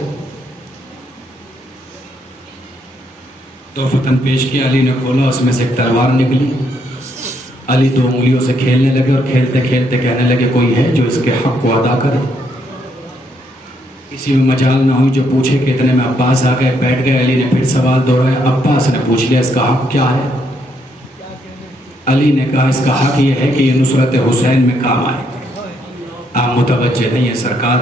तो फतन पेश किया, अली ने खोला, उसमें से एक तलवार निकली। अली 2 उंगलियों से खेलने लगे, और खेलते खेलते कहने लगे, कोई है जो इसके हक को अदा करे? किसी में मजाल ना हुई जो पूछे कि इतने में अब्बास आ गए, बैठ गए। अली ने फिर सवाल दोहराया। अब्बास ने पूछ लिया, इसका हक क्या है? अली ने कहा, इसका हक ये है कि ये नुसरत हुसैन में काम आए। आप मुतवज्जे नहीं है सरकार,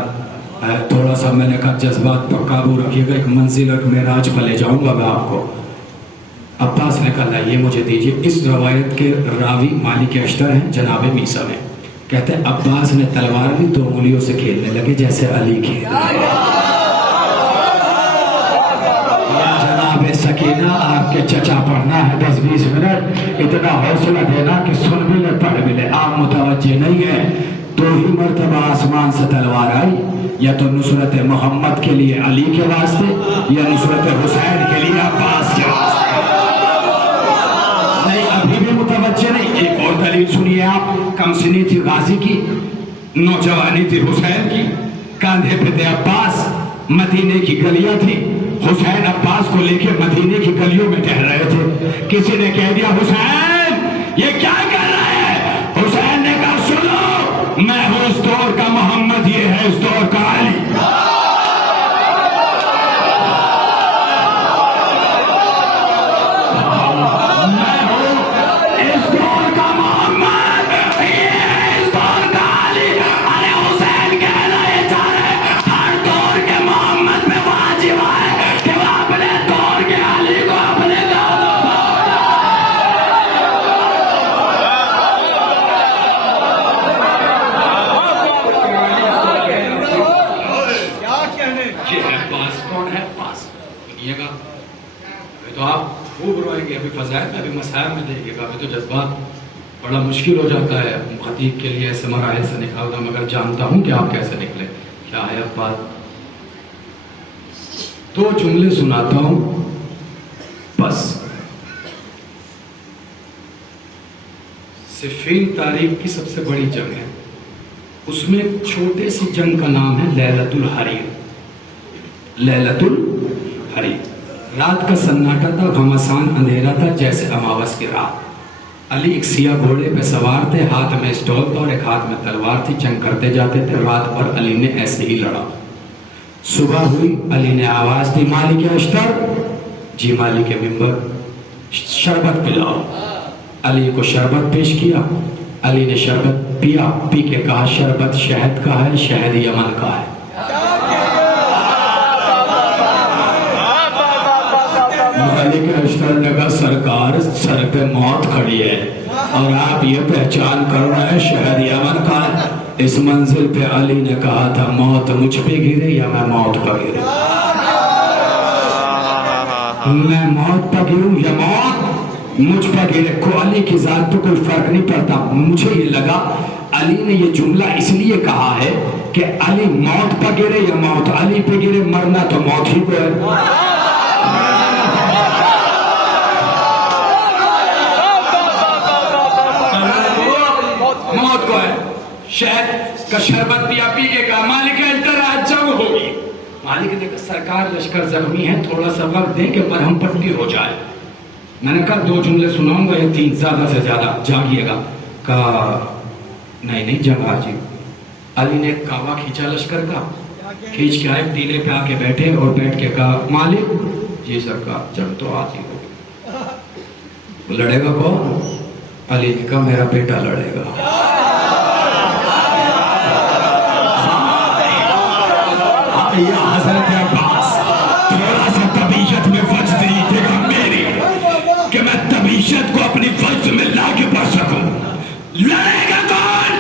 थोड़ा सा मैंने कहा जज्बात पर काबू रखिएगा, एक मंजिल और मेराज पर ले जाऊंगा मैं आपको। अब्बास ने कहा, ये मुझे दीजिए। इस रवायत के रावी मालिक अश्तर हैं, जनाब मीसा में। कहते हैं अब्बास ने तलवार ली, 2 उंगलियों से खेलने लगे जैसे अली खेल। जनाब सकीना, आपके चचा पढ़ना है 10-20 मिनट, इतना हौसला देना कि सुन भी ले पढ़ भी ले। आप मुतवज्जे नहीं है। 2 ही मरतबा आसमान से तलवार आई, या तो नुसरत मोहम्मद के लिए अली के वास्ते, या नुसरत हुसैन के लिए अब्बास के वास्ते। नहीं, अभी भी मुतवज्जे नहीं। एक और दलील सुनिए आप। कमसिनी थी गाजी की, नौजवानी थी हुसैन की, कांधे पे थे अब्बास, मदीने की गलियां थी। हुसैन अब्बास को लेके मदीने की गलियों में टहल रहे थे। किसी ने कह दिया, हुसैन ये क्या कर रहा है? हुसैन ने कहा, सुनो, मैं हूं इस दौर का मोहम्मद, ये है इस दौर का अली। कौन है खास सुनिएगा। अभी तो आप खूब रोएंगे, अभी फजाइल में, अभी मसाइल में देखिएगा। अभी तो जज्बात बड़ा मुश्किल हो जाता है खतीब के लिए ऐसे मराहिल से निकालना, मगर जानता हूँ कि आप कैसे निकले। क्या है अब्बास? 2 जुमले सुनाता हूँ बस। सिफ़ीन तारीख की सबसे बड़ी जंग है, उसमें एक छोटे सी जंग का नाम है लैलतुल हरीर। लैलतुल हरीर, रात का सन्नाटा था, घमासान अंधेरा था जैसे अमावस की रात। अली एक सिया घोड़े पे सवार थे, हाथ में स्टॉल था और एक हाथ में तलवार थी। जंग करते जाते थे, रात भर अली ने ऐसे ही लड़ा। सुबह हुई, अली ने आवाज दी, मालिक अश्तर। जी मालिक मिंबर, शरबत पिलाओ। अली को शरबत पेश किया। अली ने शरबत पिया, पी के कहा शरबत शहद का है, शहद यमन का है। मालिक अश्तर ने कहा सरकार, सर पे मौत खड़ी है और आप ये पहचान कर रहे हैं शहद यमन का है। इस मंजिल पे अली ने कहा था मौत मुझ पे गिरे या मैं मौत पर गिरे, मैं मौत पर गिरूं या मौत मुझ पर गिरे। को अली की जात पे कोई फर्क नहीं पड़ता। मुझे ये लगा अली ने ये जुमला इसलिए कहा है कि अली मौत पर गिरे या मौत अली पे गिरे, मरना तो मौत ही को है। मौत को है। शहद का शरबत पिया, पी के कहा मालिक अश्तर आज जंग होगी। मालिक ने कहा सरकार लश्कर जख्मी है, थोड़ा सा वक्त दें कि मरहम पट्टी हो जाए। मैंने कहा 2 जुमले सुनाऊंगा या 3, ज्यादा से ज्यादा, जागिएगा। कहा नहीं नहीं जंग आज ही। अली ने कावा खींचा लश्कर का, खींच के आए, टीले पे आके बैठे और बैठ के कहा मालिक जी सरकार जंग तो आज ही होगी। लड़ेगा कौन? अली ने कहा मेरा बेटा लड़ेगा। हजरत अब्बास थोड़ा सा तबीयत में वज दीजिएगा मेरी, कि मैं तबीयत को अपनी वज में लाके पढ़ सकूं। लड़ेगा कौन?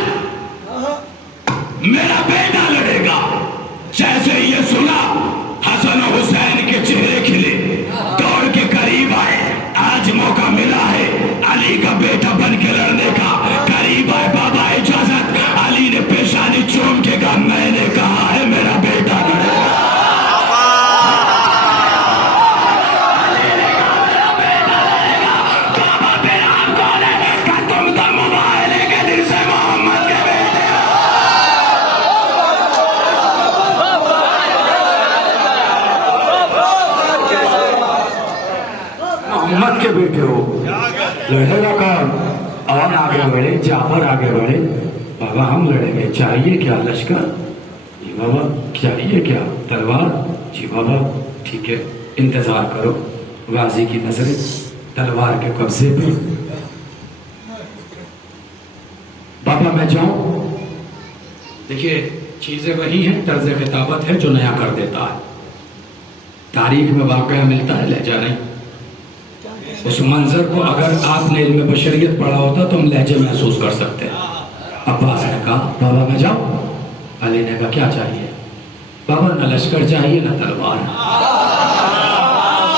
मेरा बेटा लड़ेगा। जैसे ये सुना, हसन हुसैन के चेहरे खिले, दौड़ के करीब आए। आज मौका मिला है अली का बेटा बन के लड़ने का। करीब आए, बाबा इजाजत। अली ने पेशानी चूम के कहा मैंने कहा है मेरा बेटा लड़ेगा। मोहम्मद के बेटे हो, लड़ेगा कौन? और आगे बढ़े, जाफर आगे बढ़े। बाबा हम लड़ेंगे, चाहिए क्या लश्कर? जी बाबा। चाहिए क्या? तलवार? जी बाबा। ठीक है, इंतजार करो। गाजी की नजरें तलवार के कब्जे पे। बाबा मैं जाऊं? देखिए चीजें वही हैं, तर्ज खिताबत है जो नया कर देता है। तारीख में वाकया मिलता है, लहजा नहीं। उस मंजर को अगर आपने इल्म बशरियत पढ़ा होता तो हम लहजे महसूस कर सकते हैं। अब्बास ने कहा बाबा मैं जाऊं? अली ने कहा क्या चाहिए? बाबा न लश्कर चाहिए न तलवार,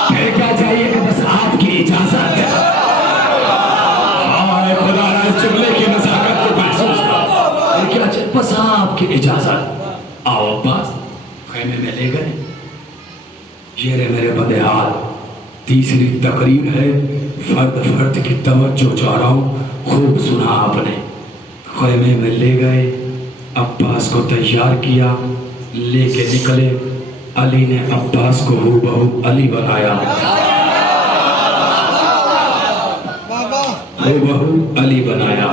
फिर क्या चाहिए? कि बस आपकी इजाजत है। खुदा इस जुमले की नज़ाकत को महसूस कर, क्या चाहिए? बस आपकी इजाजत। आओ अब्बास। खैमे में ले गए। ये रे मेरे बदहाल, तीसरी तकरीर है, फर्द फर्द की तवज्जो चाह रहा हूँ, खूब सुना आपने। खैमे में ले गए, अब्बास को तैयार किया, लेके निकले। अली ने अब्बास को हूबहू अली बनाया, हूबहू अली बनाया।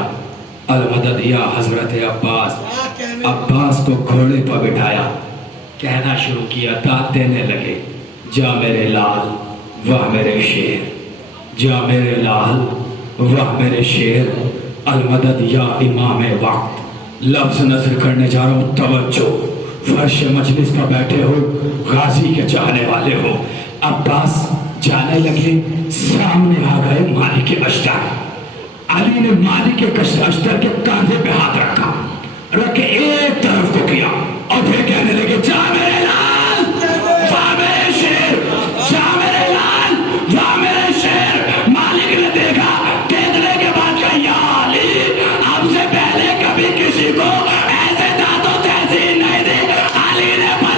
अलमदद या हजरत अब्बास। अब्बास को घोड़े पर बिठाया, कहना शुरू किया, दाद देने लगे, जा मेरे लाल वाह मेरे शेर, जा मेरे लाल वाह मेरे शेर। अलमदद या इमाम वक्त। लफ्ज नजर करने जा रहा हूँ, तवज्जो। फर्श मजलिस पर बैठे हो, गाजी के चाहने वाले हो। अब्बास जाने लगे, सामने आ गए मालिक अश्तर। अली ने मालिक अश्तर के कंधे पे हाथ रखा, रख के एक तरफ को किया और फिर कहने लगे, जा मेरे लाल वाह मेरे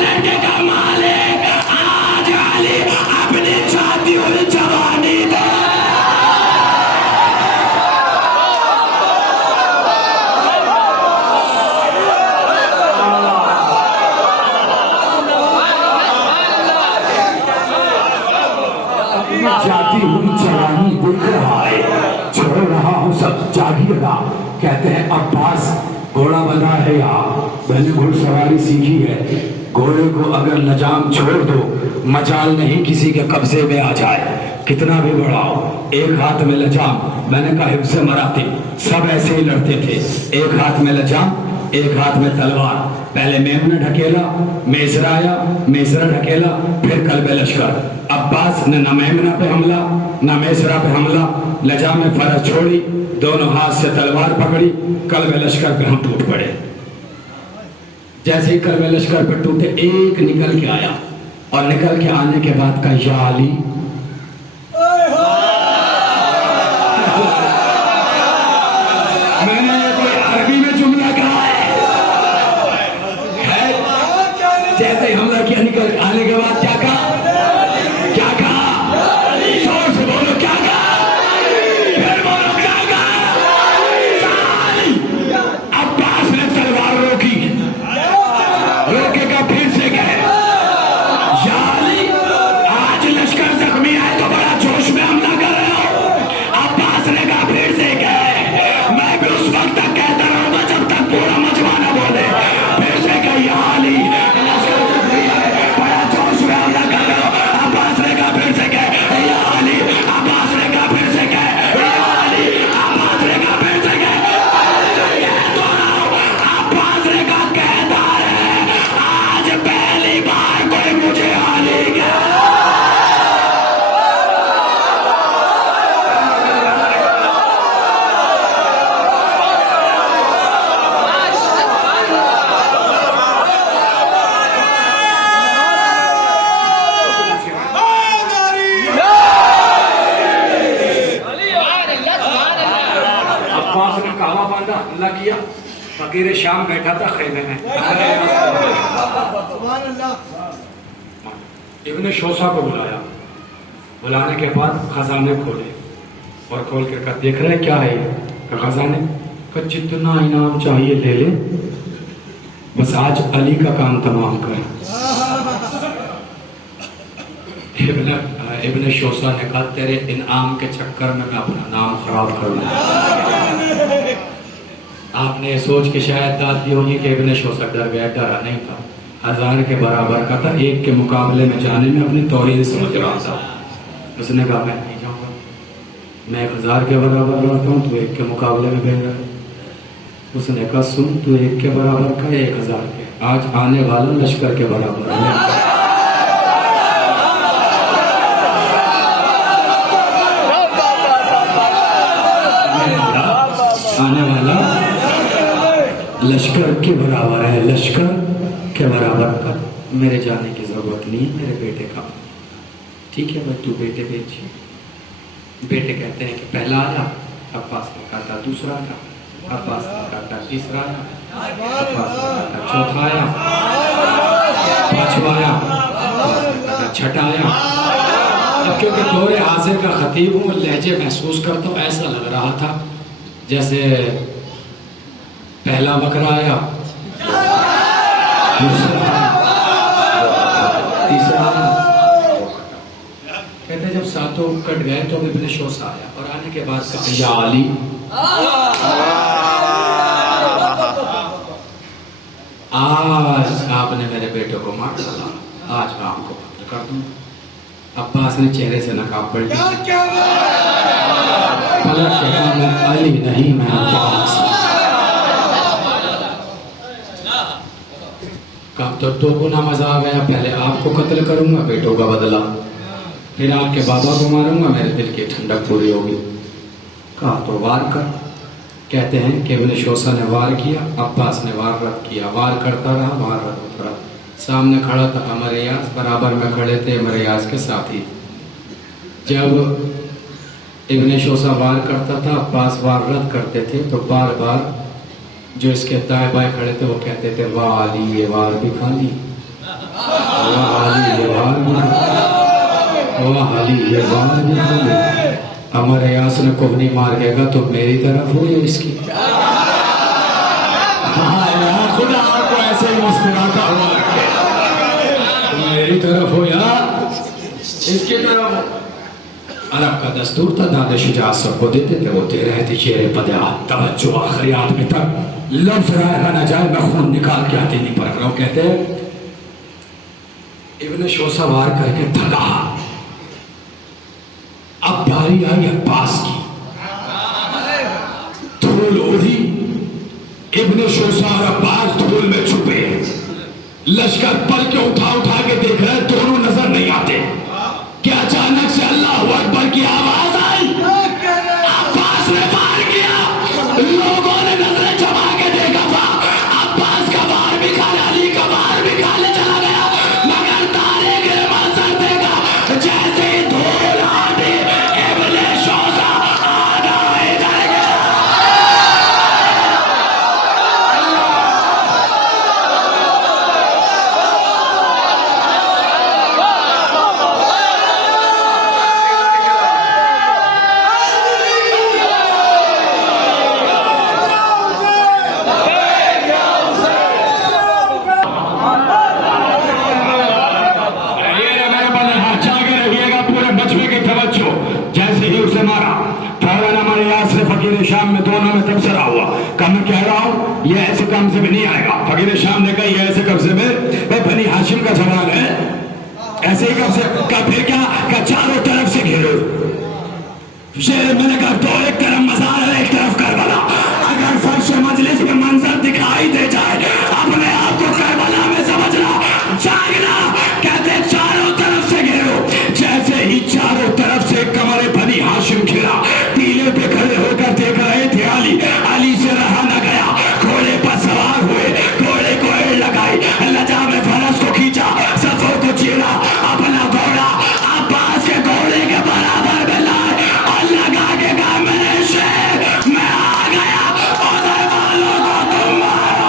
लड़के का मालिक आज अली अपनी छाती हुई जवानी दे। जाती हुई जवानी देख रहा है, छोड़ रहा हूँ सब जागीरदा। कहते हैं अब्बास घोड़ा बना है यहाँ, मैंने घुड़सवारी सीखी है। घोड़े को अगर लजाम छोड़ दो, मजाल नहीं किसी के कब्जे में आ जाए, कितना भी बढ़ाओ। एक हाथ में लजाम, मैंने कहा हिफ्ज़ मरातिब, सब ऐसे ही लड़ते थे। एक हाथ में लजाम, एक हाथ में तलवार। पहले मेमना ढकेला, मेसरा आया, मेसरा ढकेला, फिर कल्बे लश्कर। अब्बास ने न मेमना पे हमला न मेसरा पे हमला, लजाम में फरज छोड़ी, दोनों हाथ से तलवार पकड़ी, कल्बे लश्कर पे हम टूट पड़े। जैसे ही कल्बे लश्कर पे टूटे, एक निकल के आया, और निकल के आने के बाद का या अली, मैंने कोई अरबी में जुमला कहा है? जैसे ही हमला किया, निकल आने के बाद क्या कहा? क्या कहा? जोर से बोलो, क्या कहा? फिर बोलो, क्या कहा? अब्बास ने तलवार रोकी, रोकेगा फिर से गए। या अली, आज लश्कर जख्मी है तो बड़ा जोश में हमला कर रहे हो। अब्बास ने कहा फिर से गए। मैं भी उस वक्त तक कहता रहूंगा जब तक पूरा मजमा न बोले। फिर से गए या अली, लश्कर जख्मी है, बड़ा जोश में हमला कर रहे हो। अब्बास ने कहा फिर से गए या अली, अब्बास ने कहा फिर से गए या अली, अब्बास ने कहा फिर से गए। कह तो रहा हूं, अब्बास ने कहा कहता है, आज पहली बार कोई मुझे अली गया। अब्बास ने कहवा बांधा, हमला किया। फकीर शाम बैठा था खेमे में। इब्ने शोसा को बुलाया, बुलाने के बाद खजाने खोले, और खोल के कहा देख रहे क्या है ये? खजाने का जितना इनाम चाहिए ले ले, बस आज अली का काम तमाम कर। इब्ने शोसा ने कहा तेरे इनाम के चक्कर में मैं अपना नाम खराब करूंगा। आपने सोच के शायद दाद दी होगी कि इब्ने शोसा डर गया, डरा नहीं था। 1000 के बराबर का था, एक के मुकाबले में जाने में अपनी तौहीन समझ रहा था। उसने कहा मैं नहीं जाऊंगा, मैं 1000 के बराबर लड़ता हूँ, तू एक के मुकाबले में भेज रहा है। उसने कहा सुन, तू एक के बराबर का 1000 के, आज आने वाला लश्कर के बराबर है। आने वाला लश्कर के बराबर है, लश्कर के बराबर का। मेरे जाने की जरूरत नहीं है, मेरे बेटे का। ठीक है भाई, तू बेटे भेज। बेटे कहते हैं कि पहला आया, अब्बास ने कहा था दूसरा आया, अब्बास ने कहा था तीसरा आया, अब्बास ने कहा था चौथा आया, पांचवा आया, छठा आया। अब क्योंकि दौरे हाजिर का खतीब हूँ, लहजे महसूस करता हूँ, ऐसा लग रहा था जैसे पहला बकरा आया, दूसरा आया, तीसरा आया। कहते जब सातों कट गए तो इब्ने शोसा आया, और आने के बाद कहा या अली, आज आपने मेरे बेटे को मार डाला, आज मैं आपको कत्ल कर दूंगा। अब्बास ने चेहरे से नकाब पलटी, पलट के कहा मैं अली नहीं, मैं अब्बास। कब तो 2 गुना मजा आ गया, पहले आपको कत्ल करूंगा, बेटों का बदला, फिर आपके बाबा को मारूंगा, मेरे दिल की ठंडक पूरी होगी। कहा तो वार कर। कहते हैं कि इब्ने शोसा ने वार किया, अब्बास ने वार रद्द किया, वार करता रहा, वार रद्द होता रहा। सामने खड़ा था अमरियास, बराबर में खड़े थे अमरियास के साथी। जब इब्ने शोसा वार करता था, अब्बास वार रद्द करते थे, तो बार बार जो इसके दाएं बाएं खड़े थे वो कहते थे वाह अली, ये वार भी खा ली। हमारे यासन को नहीं मार देगा तो मेरी तरफ हो या इसकी? हाँ यार, खुदा आपको ऐसे ही मुस्कुराता हुआ रखे। मेरी तरफ हो या इसकी तरफ हो। अरब का दस्तूर था, दादा शुजात सबको देते थे, वो दे रहे थे शेर पदा तवज्जो आखिरी आदमी तक लफ्ज रायगा ना जाए, मैं खून निकाल के आते नहीं पर रहा। कहते इब्न शोसा वार करके थका, अब बारी आई अब्बास की, धूल उड़ी, इब्न शोसा और अब्बास धूल में छुपे, लश्कर पल के उठा उठा के देख रहे, दोनों नजर नहीं आते कि अचानक से अल्लाह अकबर की आवाज आई, अब्बास ने वार किया। लोगों ने नजरें जमा के देखा था, अब्बास का वार भी खाने, अली का वार भी खाने चला गया, मगर तारे के मंजर देखा जैसे ही धूल आती, इब्न शोसा आधा इधर गया। शाम में दोनों में तबसरा हुआ, कम कह रहा हूं ये ऐसे काम से भी नहीं आएगा। फकीर शाम ने कहा ये ऐसे कब्जे में बनी हाशिम का सवाल है, ऐसे ही कब्जे का, फिर क्या चारों तरफ से घेरो। मैंने कहा तो एक तरफ मजार है, एक तरफ करबला, अगर फर्श मजलिस में मंजर दिखाई दे जाए, अपने आप को करबला में समझना, जागना। कहते चारों तरफ से घेरो। जैसे ही चारों तरफ से कमरे बनी हाशिम घिरा, टीले पे खड़े होकर देख रहे थे अली। अली से रहा न गया, घोड़े पर सवार हुए, घोड़े को एड़ लगाई, लजा में फरस को खींचा, सफर को चीरा, अपना घोड़ा अब्बास के घोड़े के बराबर में लाए और लगा के कहा मेरे शेर मैं आ गया, उधर वालों को तुम मारो।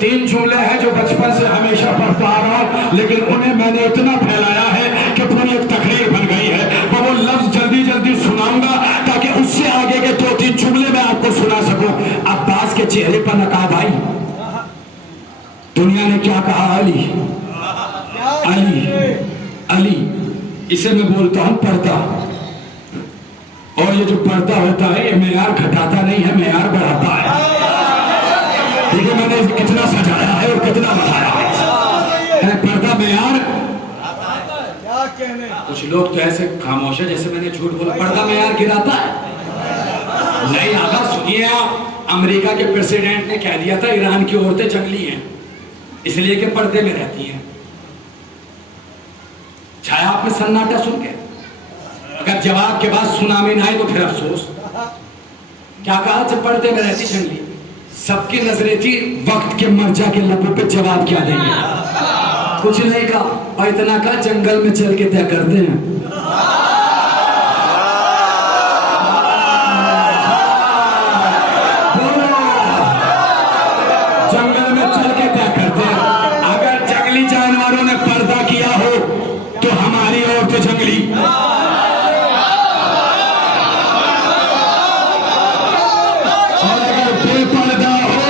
तीन जुमले हैं जो बचपन से हमेशा पढ़ता आ रहा हूं, लेकिन उन्हें मैंने इतना फैलाया है कि पूरी एक तकरीर बन गई है। मैं वो लफ्ज जल्दी जल्दी सुनाऊंगा ताकि उससे आगे के दो तीन जुमले मैं आपको सुना सकूं। अब्बास के चेहरे पर नकाब आई, दुनिया ने क्या कहा, अली अली अली। इसे मैं बोलता हूं पर्दा, और ये जो पर्दा होता है ये मेयार घटाता नहीं है, मेयार बढ़ाता है। देखिए मैंने कितना सजाया है और कितना बताया है, पर्दा मेयार। कुछ लोग तो ऐसे खामोश है जैसे मैंने झूठ बोला, पर्दा मेयार गिराता है। नहीं आगा सुनिए आप, अमेरिका के प्रेसिडेंट ने कह दिया था ईरान की औरतें जंगली हैं, इसलिए कि पर्दे में रहती हैं। छाया आपने सन्नाटा सुन के, अगर जवाब के बाद सुनामी ना आए तो फिर अफसोस। क्या कहा, जब पर्दे में रहती जंगली, सबकी नजरें थी वक्त के मर्जा के लबों पे जवाब क्या देंगे, कुछ नहीं कहा, और इतना कहा जंगल में चल के तय करते हैं। जंगल में चल के तय करते हैं। अगर जंगली जानवरों ने पर्दा किया हो तो हमारी और तो जंगली। और अगर बेपर्दा हो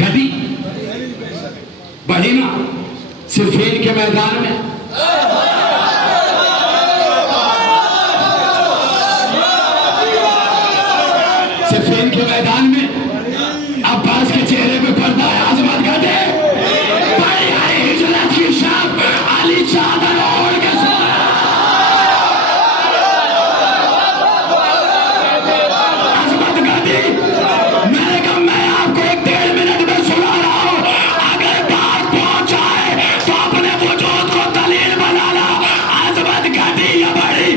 गधी गधी बढ़ी ना सिफीन के मैदान में सिफीन के मैदान में अब्बास के चेहरे पे पर्दा है, आजमत का दे बड़ी आई हिजरत की शाम अली चादर ओढ़ के सोया। आजमत का दे मैंने कहा मैं आपको 1-1.5 मिनट में सुना रहा हूं, अगर बात पहुंच जाए तो अपने वजूद को दलील बना ला। आजमत का दी या बड़ी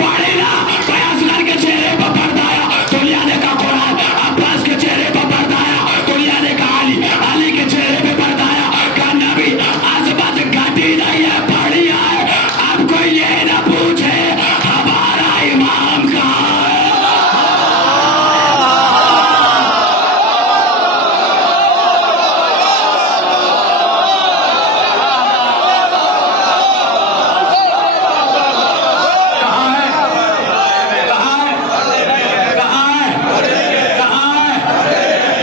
बड़ी ना कोई असगर के चेहरे पर पर्दा आया तो लिया देखा कुरान, अब्बास के चेहरे पर पर्दा आया तो लिया देखा अली, अली के चेहरे पे पर्दा आया का नबी। आजमत घटी नहीं है बड़ी है। अब कोई ये ना पूछे हमारा इमाम कहाँ है।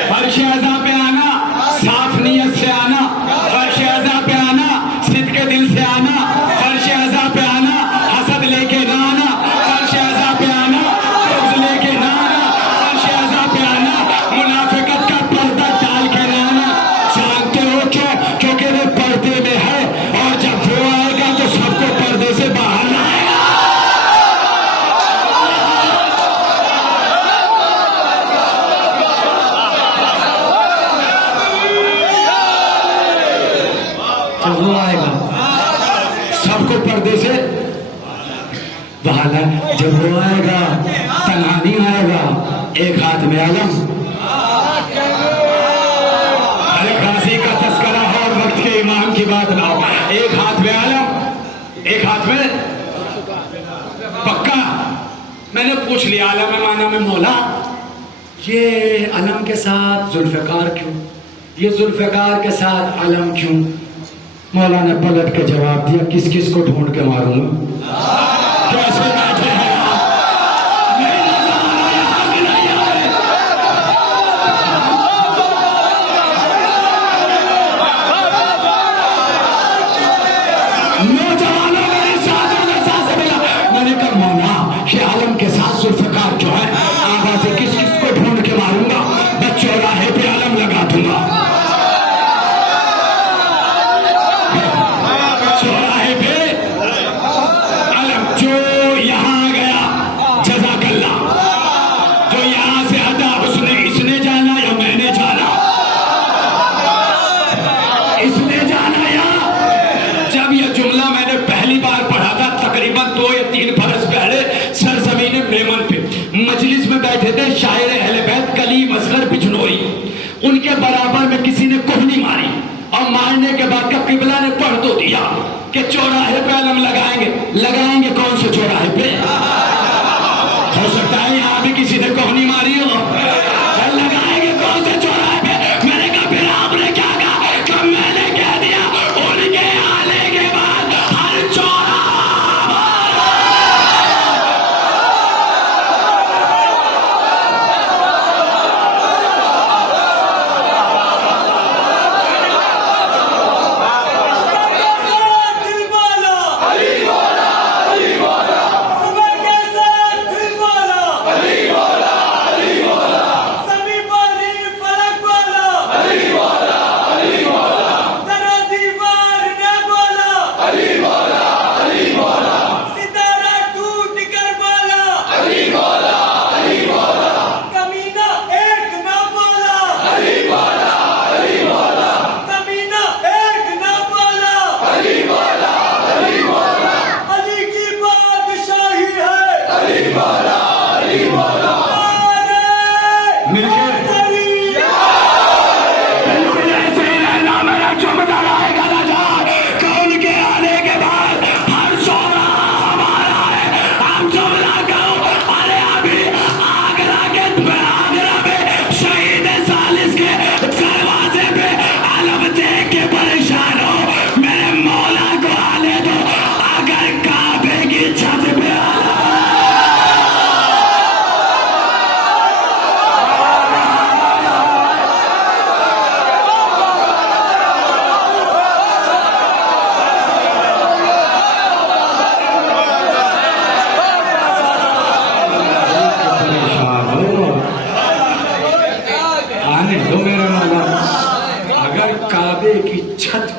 फर्श अज़ा पे आना, साफ नियत से आना, फर्श अज़ा पे आना, सिद्ध के दिल से आना, फर्श अज़ा पे आना, हसद लेके ना आना, फर्श अज़ा पे आना, बुग़्ज़ लेके ना आना, फर्श अज़ा पे आना, मुनाफिकत का पर्दा डाल के ना आना। जानते हो क्यों? क्योंकि वो पर्दे में है और जब वो आएगा तो सबको पर्दे से बाहर लाएगा। जब वो आएगा सबको पर्दे से बाहर लाएगा। जब वो आएगा तन्हा नहीं आएगा, एक हाथ में आलम, हर खासी का तस्करा हो और वक्त के इमाम की बात ना हो। एक हाथ में आलम, एक हाथ में पक्का। मैंने पूछ लिया आलम में माना में मौला, ये अलम के साथ जुल्फ़िकार क्यों, ये जुल्फ़िकार के साथ अलम क्यों? मौला ने पलट के जवाब दिया, किस किस को ढूंढ के मारूंगा। कैसे बैठे हैं आप? नहीं नजर आ रहा, यहाँ के नहीं आ रहे। नौजवानों मेरी सांसों से सांसें मिला। मैंने कहा मौला ये आलम के साथ जुल्फ़िकार जो है, आवाज़ से किस किस को ढूंढ के मारूंगा, मैं चौराहे पे आलम लगा दूंगा। चौराहे पे अलम जो यहाँ गया जज़ाकल्ला, जो यहाँ से हटा उसने इसने जाना या मैंने जाना, इसने जाना या। जब यह जुमला मैंने पहली बार पढ़ा था तकरीबन 2 या 3 बरस पहले सरजमीन मेमन पे मजलिस में बैठे थे शायर अहले बैत कलीम असगर बिजनोई, उनके बराबर में किसी ने कोहनी मारी और मारने के बाद का किबला ने पढ़ तो दिया कि चौराहे पे अलम लगाएंगे। लगाएंगे कौन से चौराहे पे? हो सकता है यहाँ भी किसी ने कोहनी मारी हो। लगाएंगे कौन से चौराहे पे? मैंने कहा फिर आपने क्या कहा? कि मैंने कह दिया उनके आने के बाद हर चौराहा।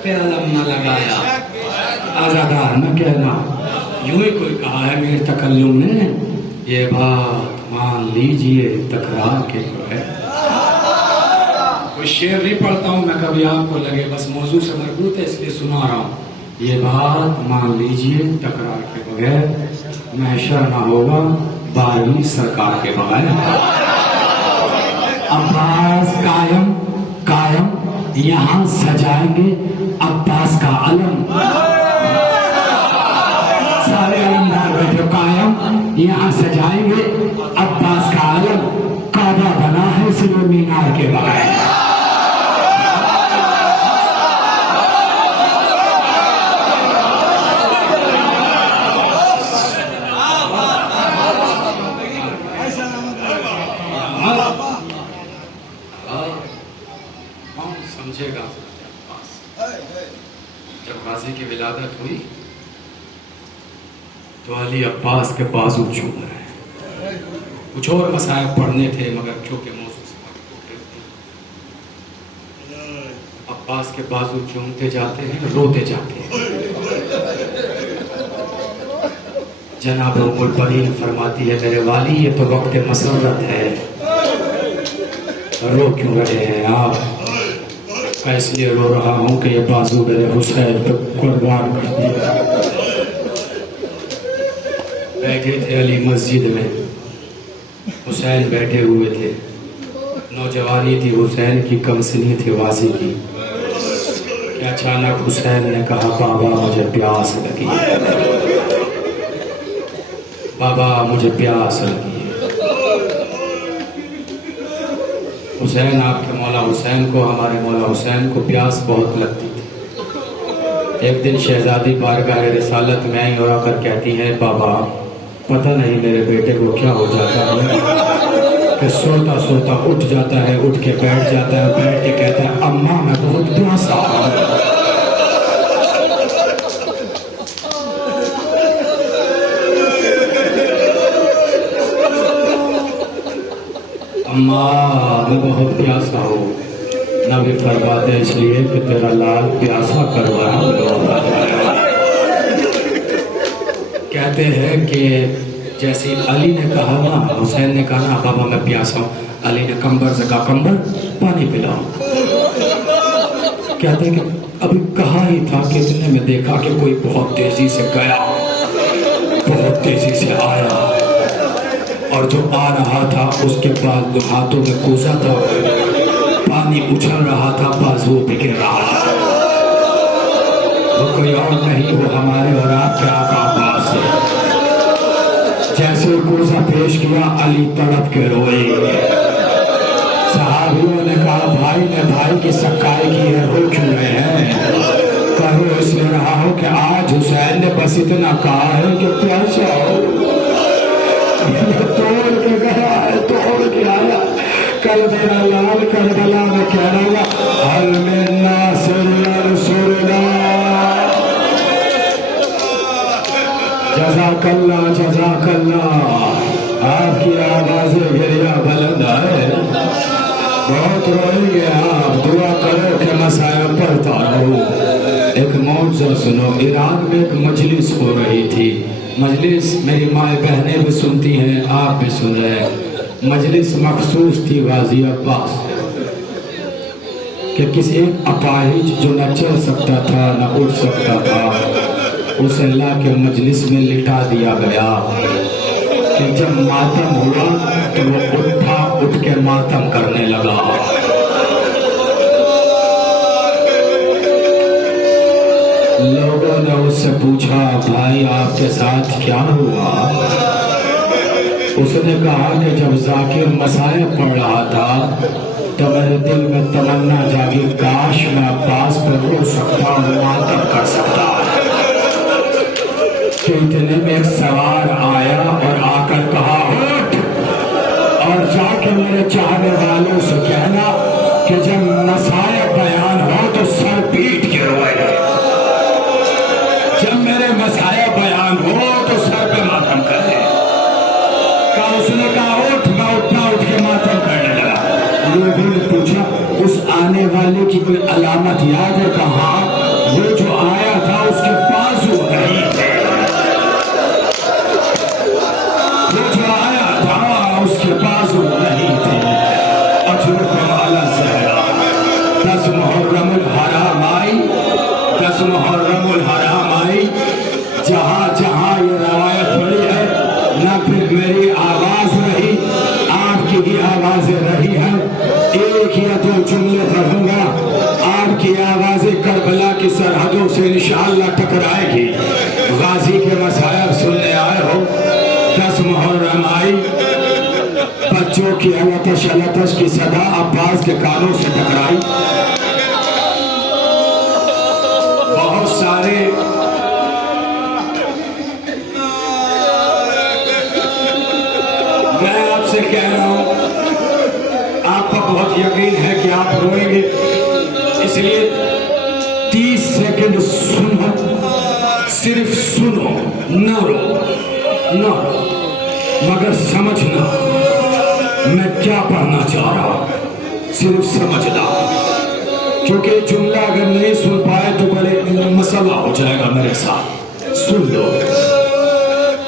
पे अलम न लगाया। आज़ादार न कहना, यूं ही कोई कहा है मेरे तकल्लुम ने, ये बात मान लीजिए तकरार के है। कोई शेर नहीं पढ़ता हूं मैं कभी आपको लगे, बस मौजू से मरबूत है इसलिए सुना रहा हूं। ये बात मान लीजिए तकरार के बगैर महशर ना होगा 12वीं सरकार के बगैर। अब्बास कायम कायम यहाँ सजाएंगे अब्बास का अलम। सारे अलमदार बैठे कायम यहाँ सजाएंगे अब्बास का अलम। काबा बना है सिर्फ मीनार के बगैर। समझेगा जब गाजी की विलादत हुई तो अली अब्बास के बाजू चूम रहे। कुछ और मसाइब पढ़ने थे मगर चूंकि मौजूद से अब्बास के बाजू चूमते जाते हैं, रोते जाते हैं। जनाब उम्मुल बनीन फरमाती है मेरे वाली ये तो वक्त मसरत है, रो क्यों रहे हैं आप? मैं इसलिए रो रहा हूँ कि ये बाजू मेरे हुसैन पे कुर्बान कर दिया। बैठे थे अली मस्जिद में, हुसैन बैठे हुए थे। नौजवानी थी हुसैन की, कमसनी थी वासी की। कि अचानक हुसैन ने कहा बाबा मुझे प्यास लगी है, बाबा मुझे प्यास लगी है। हुसैन आपके मौला हुसैन को, हमारे मौला हुसैन को प्यास बहुत लगती थी। एक दिन शहजादी बारगाह रिसालत में आई और आकर कहती है बाबा पता नहीं मेरे बेटे को क्या हो जाता है कि सोता सोता उठ जाता है, उठ के बैठ जाता है, बैठ के कहता है अम्मा मैं बहुत प्यासा हूं। अम्मा मैं बहुत प्यासा हूँ। नबी फरमाते इसलिए कि तेरा लाल प्यासा करवाया। कहते हैं कि जैसे अली ने कहा ना, हुसैन ने कहा ना बाबा मैं प्यासा हूँ, अली ने कंबर से कहा कंबर पानी पिलाओ। कहते हैं कि अभी कहा ही था कि इतने में देखा कि कोई बहुत तेजी से गया, बहुत तेजी से आया और जो आ रहा था उसके बाद जो हाथों में कूदा था, पानी उछल रहा था, बाजुओं पे गिर रहा था। वो कोई और नहीं, वो हमारे और आपके आका अब्बास है। जैसे कूदा पेश किया अली तड़प के रोए। सहाबियों ने कहा भाई ने भाई की सच्चाई की है, रो क्यों रहे हैं? कहो इसलिए रहा हो कि आज हुसैन ने बस इतना कहा है कि प्यासा हो, तोड़ के गया है, तोड़ के आया। कल मेरा लाल करबला में कह रहा हल में नासिर सुरना जज़ाकल्लाह जज़ाकल्लाह। आपकी आवाज़ें गिरिया बुलंद है, बहुत रोएंगे आप, दुआ करो कि मसाया पढ़ता रहूं। एक मौजज़ा सुनो, ईरान में एक मजलिस हो रही थी। मजलिस मेरी माँ बहनें भी सुनती हैं, आप भी सुन रहे हैं। मजलिस मखसूस थी गाजी अब्बास कि किसी एक अपाहिज जो न चल सकता था न उठ सकता था, उसे अल्लाह के मजलिस में लिटा दिया गया। कि जब मातम हुआ तो वो उठा, उठ के मातम करने लगा। लोगों ने उससे पूछा भाई आपके साथ क्या हुआ? उसने कहा कि जब जाकिर मसाए पढ़ रहा था तो मेरे दिल में तमन्ना जागी काश मैं अब्बास पर रो सकता हूँ, मातम कर सकता। कि इतने में एक सवार आया और आकर कहा उठ और जाके मेरे चाहने वालों से कहना कि जब मसाए बयान हो तो सर पीट के रोए। जब मेरे मसाया बयान हो तो सर पे मातम करे। उसने कहा उठ, मैं उठना, उठ के मातम करने लगा। लोगों ने पूछा उस आने वाले की कोई अलामत याद है? कहा 10 मुहर्रमुल हराम आई, जहाँ जहाँ ये रवायत पड़ी है न फिर मेरी आवाज रही, आपकी ही आवाजें रही हैं। एक या दो जुमले पढ़ूंगा, आपकी आवाजें करबला की सरहदों से इंशाअल्लाह टकराएगी। गाजी के मसायब सुनने आए हो, 10 मुहर्रम आई, बच्चों की अलतश की सदा अब्बास के कानों से टकराई। बहुत सारे मैं आपसे कह रहा हूं, आपको बहुत यकीन है कि आप रोएंगे, इसलिए 30 सेकंड सुनो, सिर्फ सुनो, न रो, न मगर समझना मैं क्या पढ़ना चाह रहा हूं, सिर्फ समझना, क्योंकि जुमला अगर नहीं सुन पाए तो बड़े मसला हो जाएगा मेरे साथ। सुन लो,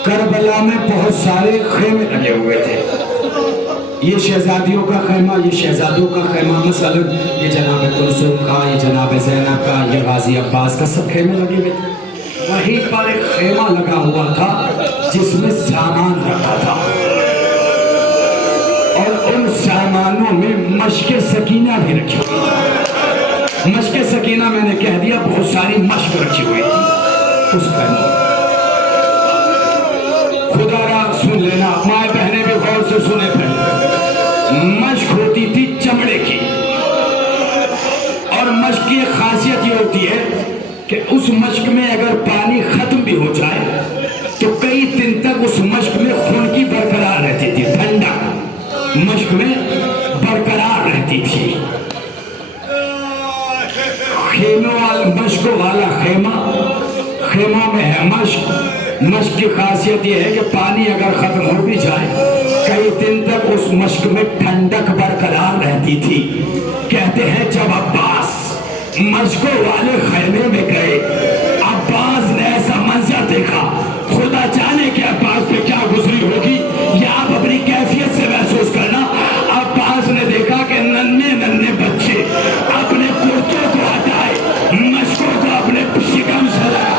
करबला में बहुत सारे खेमे लगे हुए थे। ये शहजादियों का खेमा, ये शहजादों का खेमा, मसलन ये जनाब कुलसुम का, ये जनाब ज़ैनब का, ये गाजी अब्बास का, सब खेमे लगे हुए थे। वहीं पर एक खेमा लगा हुआ था जिसमें सामान रखा था, और उन सामानों में मश्क सकीना भी रखी हुई थी। मश्क सकीना मैंने कह दिया, बहुत सारी मश्क रखी हुई थी उस खेमे। खुदारा सुन लेना, माए बहने भी गौर से सुने थे। मश्क होती थी चमड़े की, और मश्क की खासियत ये होती है कि उस मश्क में अगर पानी खत्म भी हो जाए तो कई दिन तक उस मश्क में खुनकी बरकरार रहती थी, ठंडा मश्क में बरकरार रहती थी। खेमों वाला, मश्क वाला खेमा, खेमों में है मश्क। मश्क की खासियत यह है कि पानी अगर खत्म हो भी जाए कई दिन तक उस मश्क में ठंडक बरकरार रहती थी। कहते हैं जब अब्बास मश्कों वाले खेमे में गए, अब्बास ने ऐसा मंजर देखा, खुदा जाने कि अब्बास पे क्या गुजरी होगी, या आप अपनी कैफियत से महसूस करना। अब्बास ने देखा कि नन्हे नन्हे बच्चे अपने कुर्तों को हटाए, मश्कों को अपने शिकम से लगा,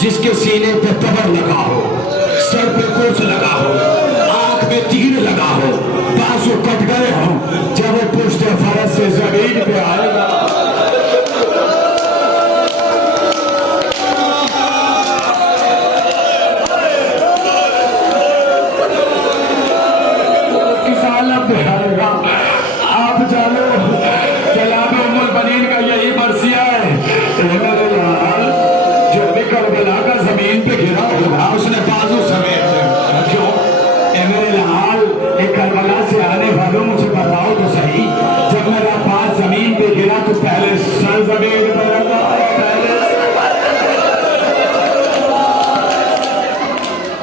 जिसके सीने पे तबर लगा हो, सर पे कुर्स लगा हो, आंख में तीर लगा हो, बाजू कट गए हो, जब वो पुष्ट फरस से जमीन पे आएगा, किस आलम में आएगा।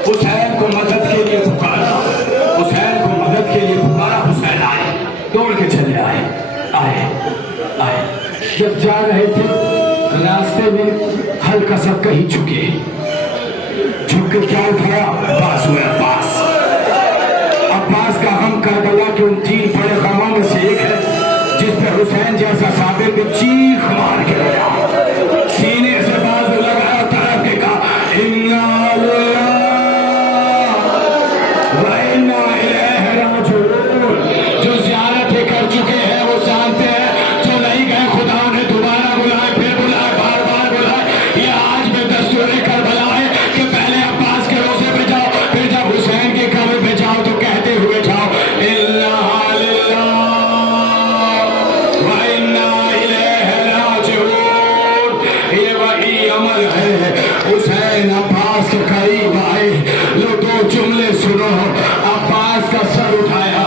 हुसैन को मदद के लिए पुकारा, हुसैन को मदद के लिए पुकारा। हुसैन आए, दौड़ के चले आए। जब जा रहे थे रास्ते में हल्का सा कहीं झुक के क्या उठाया? अब्बास हुए। अब्बास का हम करबला के उन 3 बड़े गमों में से एक है जिसपे हुसैन जैसा साबिर भी चीख मार के रोया, सीने से बाजू लगाया, तरफ के कहा इन्ना जो ज़ियारत कर चुके हैं वो जानते हैं, जो नहीं गए खुदा ने दोबारा बुलाए, फिर बुलाए, बार बार बुलाए। ये आज में दस्तूर करबला है कि पहले अब्बास के रोज़े पे जाओ, फिर जब हुसैन के कब्र पे जाओ तो कहते हुए जाओ इन्ना लिल्लाह व इन्ना इलैहि राजिऊन। ये वही अमल है। हुसैन अब्बास के करीब आए, लो 2 जुमले सुनो। अब्बास का सर उठाया,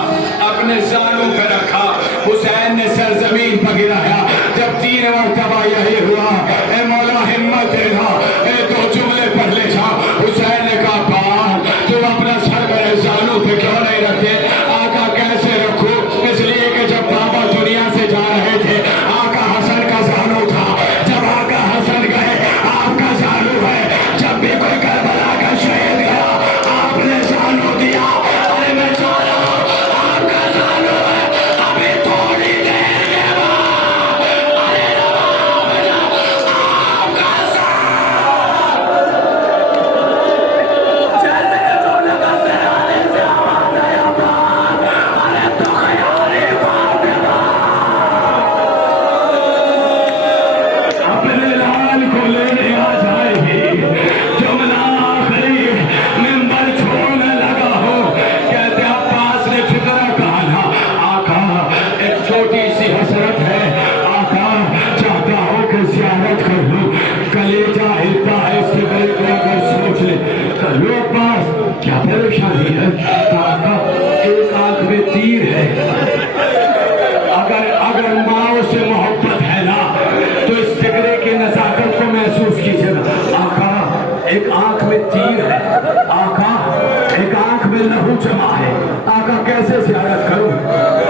अपने जानों पे रखा, हुसैन ने सर जमीन पर गिराया। जब 3 मरतबा यही हुआ, ए मौला हिम्मत देना, ए 2 जुमले पढ़ ले जा। हुसैन ने कहा बाप तुम अपना सर मेरे जानों पे क्यों नहीं रखते? आका कैसे रखो? इसलिए कि जब बाबा दुनिया से जा रहे थे आका हसन का जानू था, जब आका हसन गए आपका जानू है। जब भी कोई करबला का शहीद गया आपने जानू दिया। अरे मैं जा रहा हूं, आपका जानू है, अभी थोड़ी देर के बाद अरे आपका जैसे तो लगा सराने से आवाज आया बात, अरे तो ख्याली फातिमा अपने लाल को लेने आ जाएगी। जुमला आखिरी मिंबर छोड़ने लगा हो, कहते अब्बास ने फिक्र कहा ना आका एक छोटी सी हसरत है, आका चाहता हो कि ज़ियारत कर लूं। कलेजा हिलता है इस फिक्र को अगर सोच ले कर लो। अब्बास क्या परेशानी है? आका एक आंख में तीर है, अगर माओ से मोहब्बत है ना तो इस फिक्रे की नजाकत को महसूस कीजिए। आका एक आंख में तीर है, आका एक आंख में लहू जमा है, आका कैसे ज़ियारत करूं?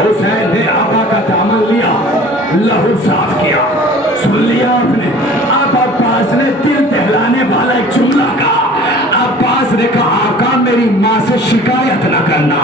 हुसैन ने आका का दामन लिया, लहू साफ किया। सुन लिया आपने? अब अब्बास ने दिल दहलाने वाला एक जुमला कहा। अब्बास ने कहा आका मेरी मां से शिकायत न करना,